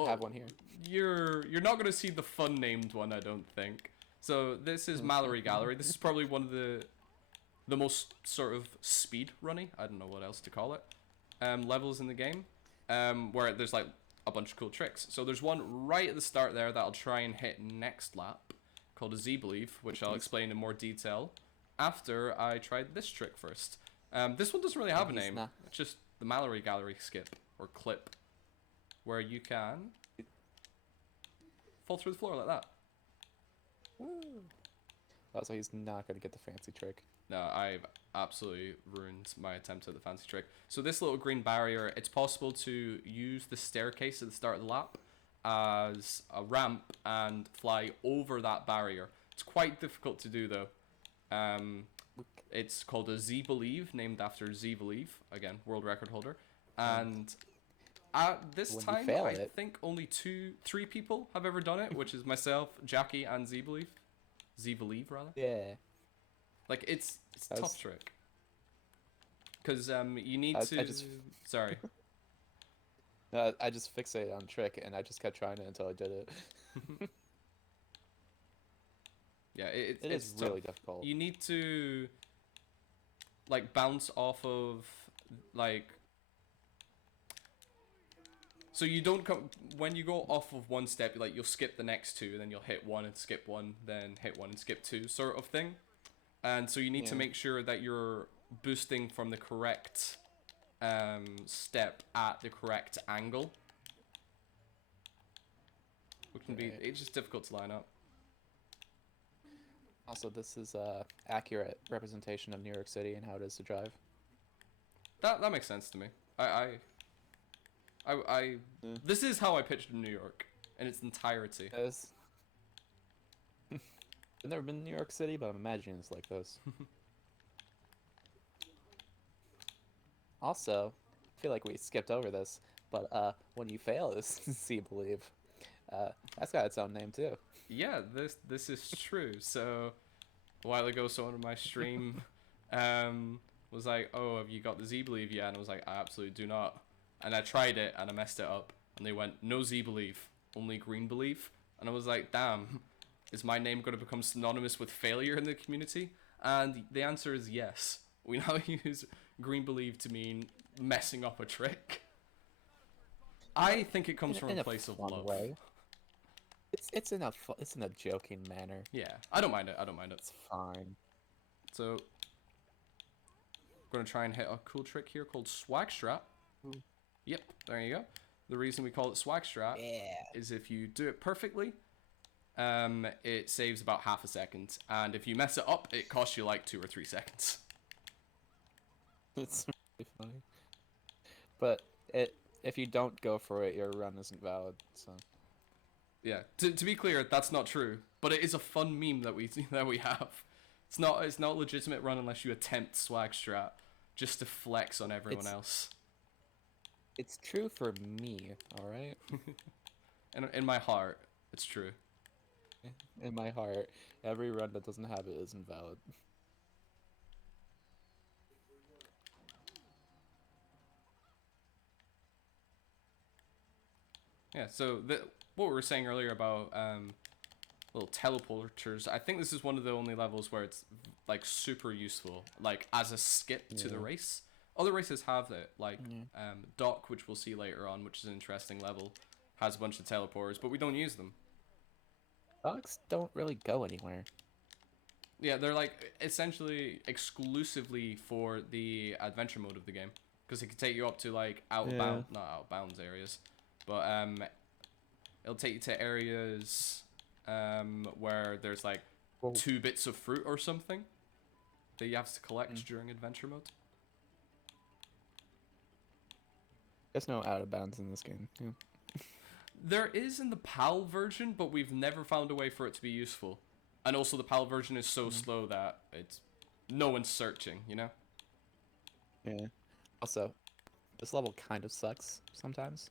have one here. You're not gonna see the fun named one, I don't think. So this is Mallory Gallery. This is probably one of the the most sort of speed runny, I don't know what else to call it, levels in the game, where there's like a bunch of cool tricks. So there's one right at the start there that I'll try and hit next lap, called a Z-Believe, which I'll explain in more detail after I tried this trick first. This one doesn't really have a name. It's just the Mallory Gallery skip, or clip, where you can fall through the floor like that. Oh, so he's not going to get the fancy trick. No, I've absolutely ruined my attempt at the fancy trick. So this little green barrier, it's possible to use the staircase at the start of the lap as a ramp and fly over that barrier. It's quite difficult to do though. It's called a Z-Believe, named after Z-Believe, again, world record holder. And at this time, I think only 3 people have ever done it, which is myself, Jackie, and Z-Believe. Z-Believe, rather. Yeah. Like, it's a tough trick. Because you need to... Sorry. I just fixated on trick, and I just kept trying it until I did it. Yeah, it's tough. really difficult. You need to, like, bounce off of, like... So you don't come... When you go off of one step, like, you'll skip the next 2, then you'll hit 1 and skip 1, then hit 1 and skip 2, sort of thing. And so you need to make sure that you're boosting from the correct step at the correct angle. Which can be... It's just difficult to line up. Also, this is a accurate representation of New York City and how it is to drive. That makes sense to me. This is how I pictured New York in its entirety. I've never been to New York City, but I'm imagining it's like this. Also, I feel like we skipped over this, but when you fail this Z-Believe, that's got its own name too. Yeah, this is true. So a while ago, someone on my stream was like, "Oh, have you got the Z-Believe yet?" And I was like, "I absolutely do not." And I tried it and I messed it up. And they went, "No Z-Believe, only Green Believe." And I was like, "Damn, is my name going to become synonymous with failure in the community?" And the answer is yes. We now use Green Believe to mean messing up a trick. I think it comes from a place of love. Way. It's in a joking manner. Yeah, I don't mind it. I don't mind it. It's fine. So, I'm gonna try and hit a cool trick here called Swag Strat. Yep, there you go. The reason we call it Swag Strat is if you do it perfectly, it saves about half a second, and if you mess it up, it costs you like 2 or 3 seconds. It's really funny. But if you don't go for it, your run isn't valid. So. Yeah, to be clear, that's not true, but it is a fun meme that we have. It's not a legitimate run unless you attempt Swag Strat just to flex on everyone else. It's true for me, all right. In my heart, it's true. In my heart, every run that doesn't have it is invalid. Yeah, so what we were saying earlier about little teleporters, I think this is one of the only levels where it's like super useful, like as a skip to the race. Other races have it, like Dock, which we'll see later on, which is an interesting level, has a bunch of teleporters, but we don't use them. Docks don't really go anywhere. Yeah, they're like essentially exclusively for the adventure mode of the game, because it can take you up to like not out of bounds areas, but it'll take you to areas where there's like 2 bits of fruit or something that you have to collect during adventure mode. There's no out of bounds in this game. Yeah. There is in the PAL version, but we've never found a way for it to be useful. And also the PAL version is so slow that no one's searching, you know? Yeah. Also, this level kind of sucks sometimes.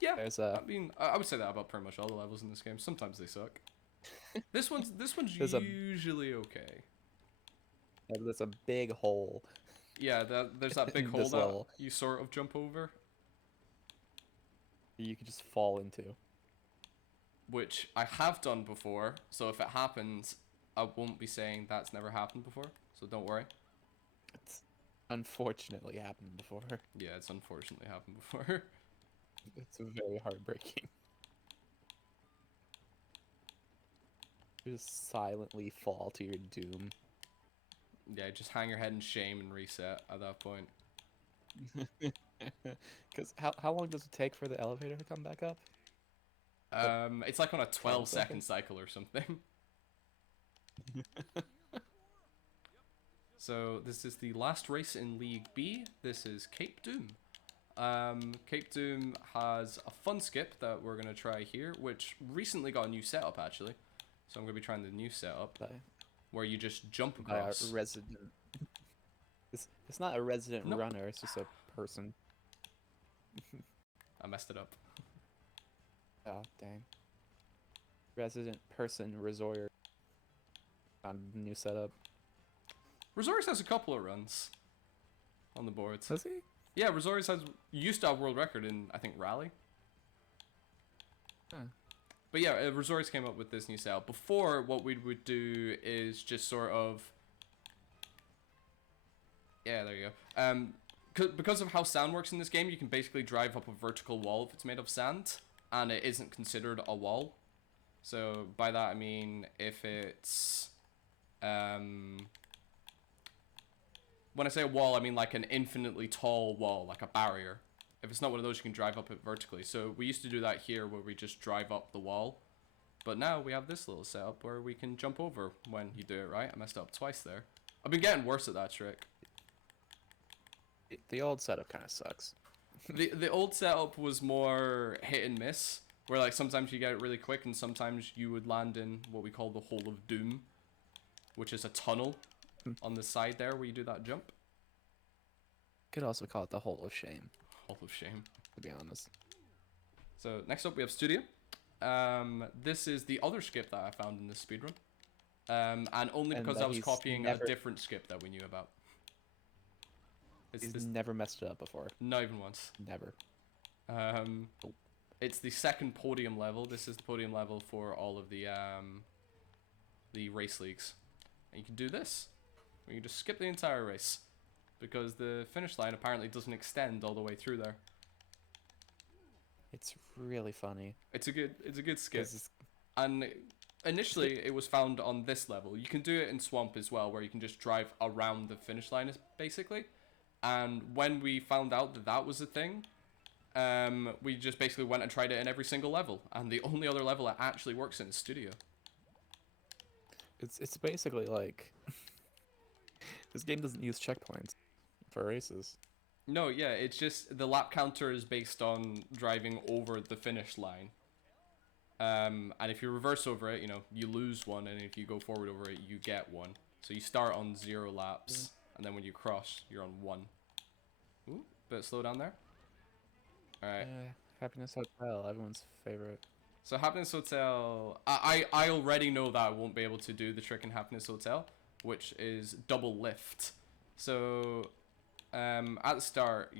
Yeah. I mean, I would say that about pretty much all the levels in this game. Sometimes they suck. This one's usually okay. Yeah, there's a big hole. Yeah, there's that big hole that you sort of jump over. You could just fall into. Which I have done before, so if it happens, I won't be saying that's never happened before, so don't worry. It's unfortunately happened before. Yeah, it's unfortunately happened before. It's very heartbreaking. You just silently fall to your doom. Yeah, just hang your head in shame and reset at that point. Because how long does it take for the elevator to come back up? It's like on a 12 second seconds? cycle or something. So this is the last race in League B. This is Cape Doom. Cape Doom has a fun skip that we're going to try here, which recently got a new setup actually. So I'm going to be trying the new setup where you just jump across. A resident. It's not a resident Nope. runner, it's just a person. I messed it up. Oh, dang. Resident person resort on new setup. Resorts has a couple of runs on the boards. Does he? Yeah, Resorts used to have world record in, I think, Rally. Huh. But yeah, Resorts came up with this new setup. Before, what we would do is just sort of... Yeah, there you go. Because of how sound works in this game, you can basically drive up a vertical wall if it's made of sand, and it isn't considered a wall. So by that I mean if it's... When I say a wall, I mean like an infinitely tall wall, like a barrier. If it's not one of those, you can drive up it vertically. So we used to do that here where we just drive up the wall. But now we have this little setup where we can jump over when you do it right. I messed up twice there. I've been getting worse at that trick. The old setup kind of sucks. The old setup was more hit and miss, where like sometimes you get it really quick and sometimes you would land in what we call the Hole of Doom, which is a tunnel on the side there where you do that jump. Could also call it the Hole of Shame, Hole of Shame, to be honest. So next up we have Studio. This is the other skip that I found in this speedrun. And only because I was copying a different skip that we knew about. He's never messed it up before. Not even once. Never. It's the second podium level. This is the podium level for all of the race leagues. And you can do this. You can just skip the entire race. Because the finish line apparently doesn't extend all the way through there. It's really funny. It's a good skip. And initially it was found on this level. You can do it in Swamp as well, where you can just drive around the finish line basically. And when we found out that that was a thing, we just basically went and tried it in every single level. And the only other level it actually works in is Studio. It's basically like this game doesn't use checkpoints for races. No, yeah, it's just the lap counter is based on driving over the finish line. And if you reverse over it, you know, you lose one, and if you go forward over it, you get one. So you start on 0 laps, and then when you cross, you're on 1. Ooh, bit slow down there. Alright. Happiness Hotel, everyone's favorite. So Happiness Hotel, I already know that I won't be able to do the trick in Happiness Hotel, which is double lift. So at the start,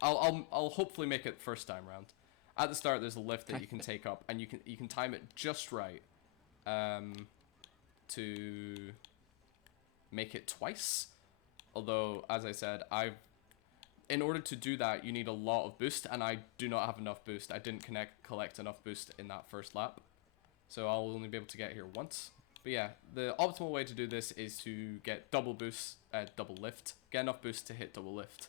I'll hopefully make it first time round. At the start, there's a lift that you can take up, and you can time it just right to make it twice. Although, as I said, in order to do that, you need a lot of boost, and I do not have enough boost. I didn't collect enough boost in that first lap, so I'll only be able to get here once. But yeah, the optimal way to do this is to get double boost, double lift, get enough boost to hit double lift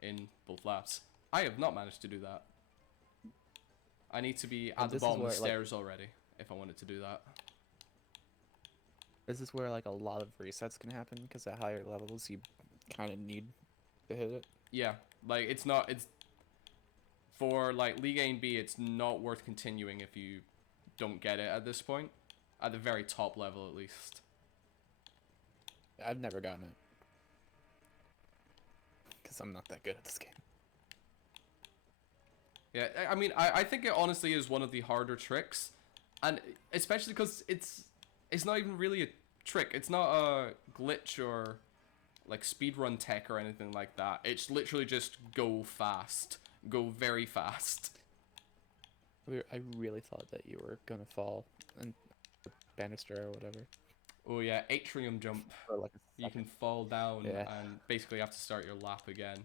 in both laps. I have not managed to do that. I need to be at the bottom of the stairs already if I wanted to do that. This is where like a lot of resets can happen, because at higher levels you kind of need to hit it. Yeah, like it's for like League A and B, it's not worth continuing if you don't get it at this point. At the very top level, at least. I've never gotten it. Because I'm not that good at this game. Yeah, I mean, I think it honestly is one of the harder tricks. And especially because it's not even really a trick. It's not a glitch or like speedrun tech or anything like that. It's literally just go fast. Go very fast. I really thought that you were going to fall and banister or whatever. Oh yeah, atrium jump. for like a You can second. fall down Yeah. and basically have to start your lap again.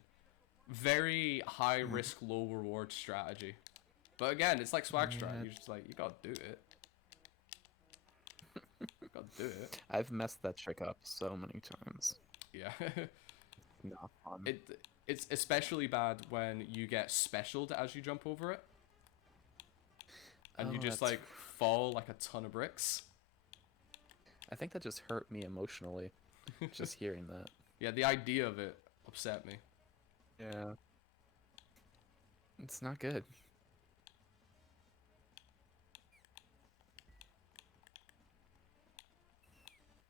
Very high risk, low reward strategy. But again, it's like swag strat. Yeah. You're just like, you gotta do it. Gotta do it. I've messed that trick up so many times. Yeah. Not fun. It's especially bad when you get specialed as you jump over it. And you Oh, just that's- like fall like a ton of bricks. I think that just hurt me emotionally, just hearing that. Yeah, the idea of it upset me. Yeah. It's not good.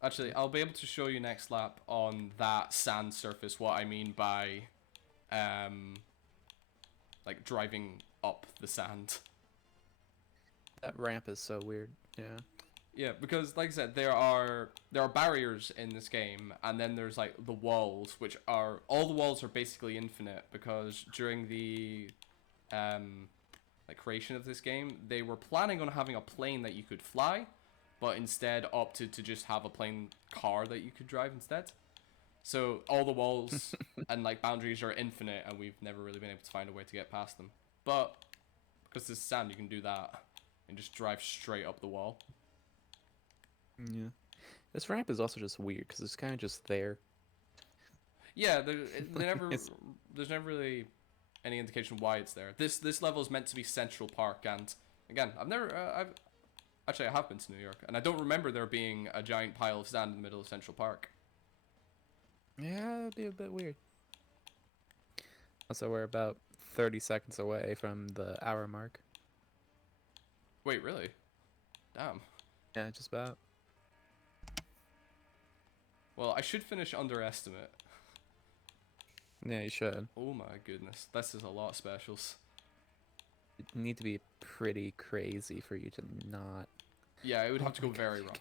Actually, I'll be able to show you next lap on that sand surface what I mean by like driving up the sand. That ramp is so weird. Yeah. Yeah, because like I said, there are barriers in this game, and then there's like the walls, which are all the walls are basically infinite because during the like creation of this game, they were planning on having a plane that you could fly, but instead opted to just have a plain car that you could drive instead. So all the walls and like boundaries are infinite, and we've never really been able to find a way to get past them. But because this is sand, you can do that and just drive straight up the wall. Yeah. This ramp is also just weird because it's kind of just there. Yeah, they never. It's- There's never really any indication why it's there. This level is meant to be Central Park, and again, I've never. I have been to New York, and I don't remember there being a giant pile of sand in the middle of Central Park. Yeah, it'd be a bit weird. Also, we're about 30 seconds away from the hour mark. Wait, really? Damn. Yeah, just about. Well, I should finish Underestimate. Yeah, you should. Oh my goodness, this is a lot of specials. You need to be pretty crazy for you to not. Yeah, it would have to go very wrong.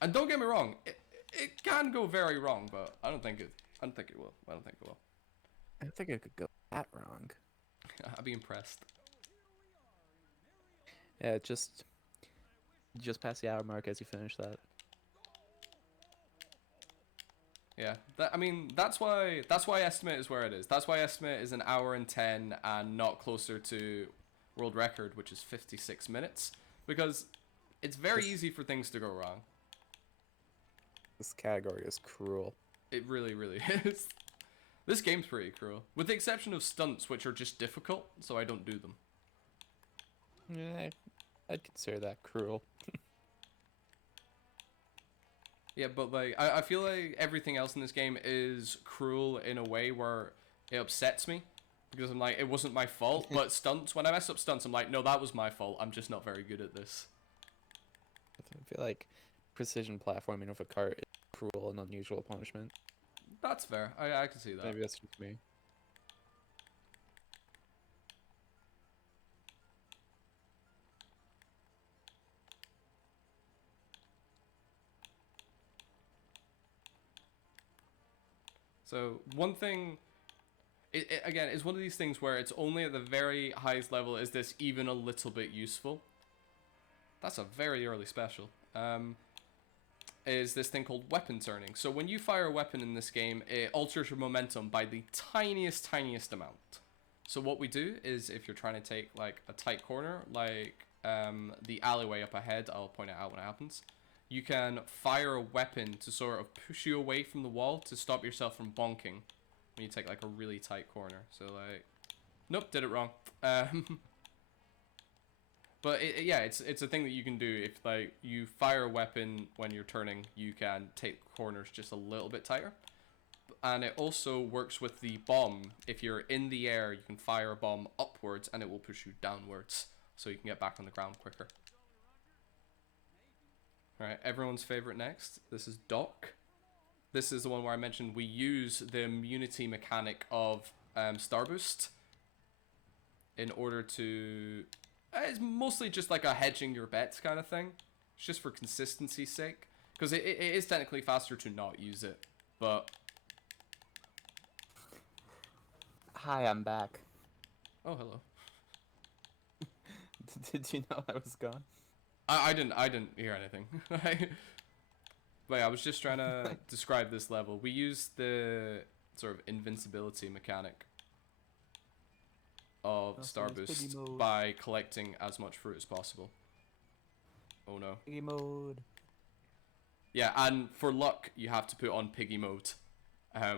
And don't get me wrong, it can go very wrong, but I don't think it will. I don't think it will. I don't think it could go that wrong. I'd be impressed. Yeah, just past the hour mark as you finish that. Yeah, I mean that's why Estimate is where it is. That's why Estimate is an hour and 10 and not closer to world record, which is 56 minutes, because it's very easy for things to go wrong. This category is cruel. It really, really is. This game's pretty cruel, with the exception of stunts, which are just difficult, so I don't do them. Yeah, I'd consider that cruel. Yeah, but like I feel like everything else in this game is cruel in a way where it upsets me because I'm like, it wasn't my fault. But stunts, when I mess up stunts, I'm like, no, that was my fault. I'm just not very good at this. I feel like precision platforming with a cart is cruel and unusual punishment. That's fair. I can see that. Maybe that's just me. So one thing, again, is one of these things where it's only at the very highest level is this even a little bit useful. That's a very early special. Is this thing called weapon turning. So when you fire a weapon in this game, it alters your momentum by the tiniest amount. So what we do is if you're trying to take like a tight corner, like the alleyway up ahead, I'll point it out when it happens. You can fire a weapon to sort of push you away from the wall to stop yourself from bonking when you take like a really tight corner. So like, nope, did it wrong. But yeah, it's a thing that you can do. If like you fire a weapon when you're turning, you can take corners just a little bit tighter. And it also works with the bomb. If you're in the air, you can fire a bomb upwards and it will push you downwards, so you can get back on the ground quicker. Alright, everyone's favorite next. This is Doc. This is the one where I mentioned we use the immunity mechanic of Starboost in order to... it's mostly just like a hedging your bets kind of thing. It's just for consistency's sake. Because it is technically faster to not use it. But... Hi, I'm back. oh, hello. Did you know I was gone? I didn't hear anything. But yeah, I was just trying to describe this level. We use the sort of invincibility mechanic of Starboost by collecting as much fruit as possible. Oh no. Piggy mode. Yeah, and for luck, you have to put on piggy mode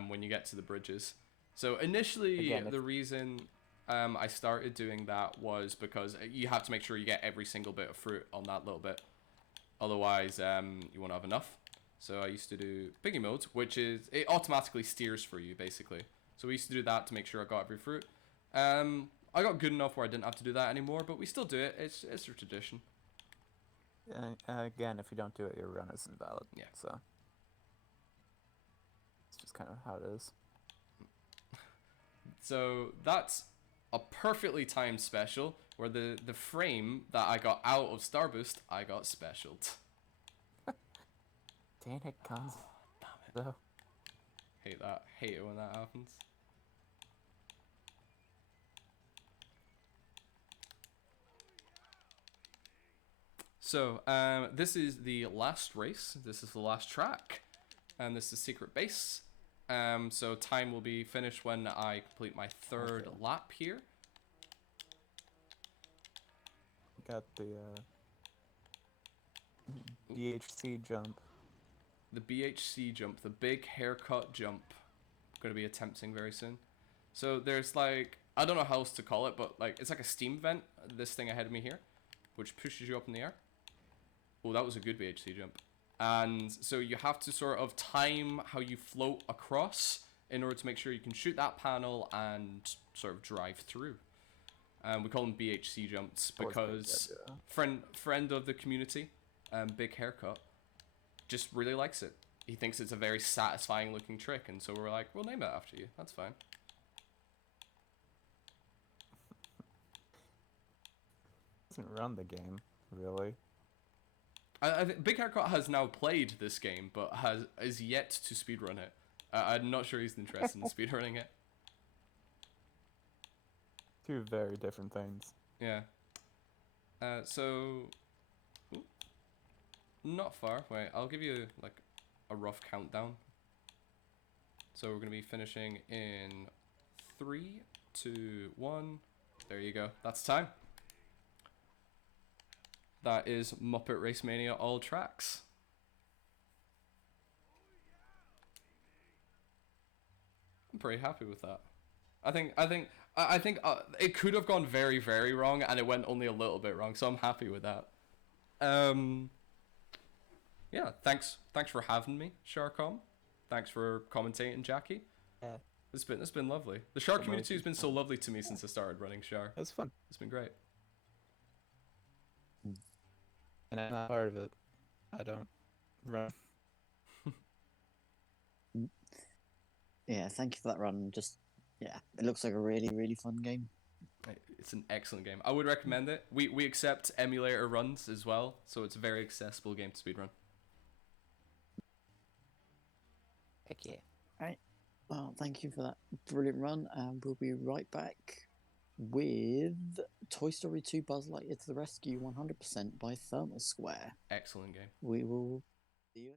when you get to the bridges. So initially, the reason I started doing that was because you have to make sure you get every single bit of fruit on that little bit. Otherwise, you won't have enough. So I used to do piggy mode, which is, it automatically steers for you, basically. So we used to do that to make sure I got every fruit. I got good enough where I didn't have to do that anymore, but we still do it. It's a tradition. Again, if you don't do it, your run is invalid. Yeah. So it's just kind of how it is. So that's a perfectly timed special where the frame that I got out of Starboost, I got specialed. Dang it, Cons. Damn it. Hate that. Hate it when that happens. So, this is the last race. This is the last track. And this is Secret Base. So time will be finished when I complete my third lap here. Got the BHC jump. The BHC jump, the big haircut jump. Going to be attempting very soon. So there's like, I don't know how else to call it, but like it's like a steam vent, this thing ahead of me here, which pushes you up in the air. Oh, that was a good BHC jump. And so you have to sort of time how you float across in order to make sure you can shoot that panel and sort of drive through. We call them BHC jumps because friend of the community, Big Haircut, just really likes it. He thinks it's a very satisfying looking trick, and so we're like, we'll name it after you. That's fine. Doesn't run the game, really. I think Big Haircut has now played this game, but is yet to speedrun it. I'm not sure he's interested in speedrunning it. Two very different things. Yeah. So... Ooh, not far. Wait, I'll give you, like, a rough countdown. So we're going to be finishing in 3, 2, 1. There you go. That's time. That is Muppet RaceMania all tracks. I'm pretty happy with that. I think it could have gone very, very wrong, and it went only a little bit wrong, so I'm happy with that. Yeah, thanks for having me, SHARCOM. Thanks for commentating, Jackie. Yeah. It's been lovely. The Char community has been so lovely to me since I started running Char. It was fun. It's been great. And I'm not part of it. I don't run. Yeah, thank you for that run. Just, yeah, it looks like a really, really fun game. It's an excellent game. I would recommend it. We accept emulator runs as well, so it's a very accessible game to speedrun. Heck yeah. Right. Well, thank you for that brilliant run, and we'll be right back with Toy Story 2 Buzz Lightyear to the Rescue 100% by Thermal Square. Excellent game. We will see you.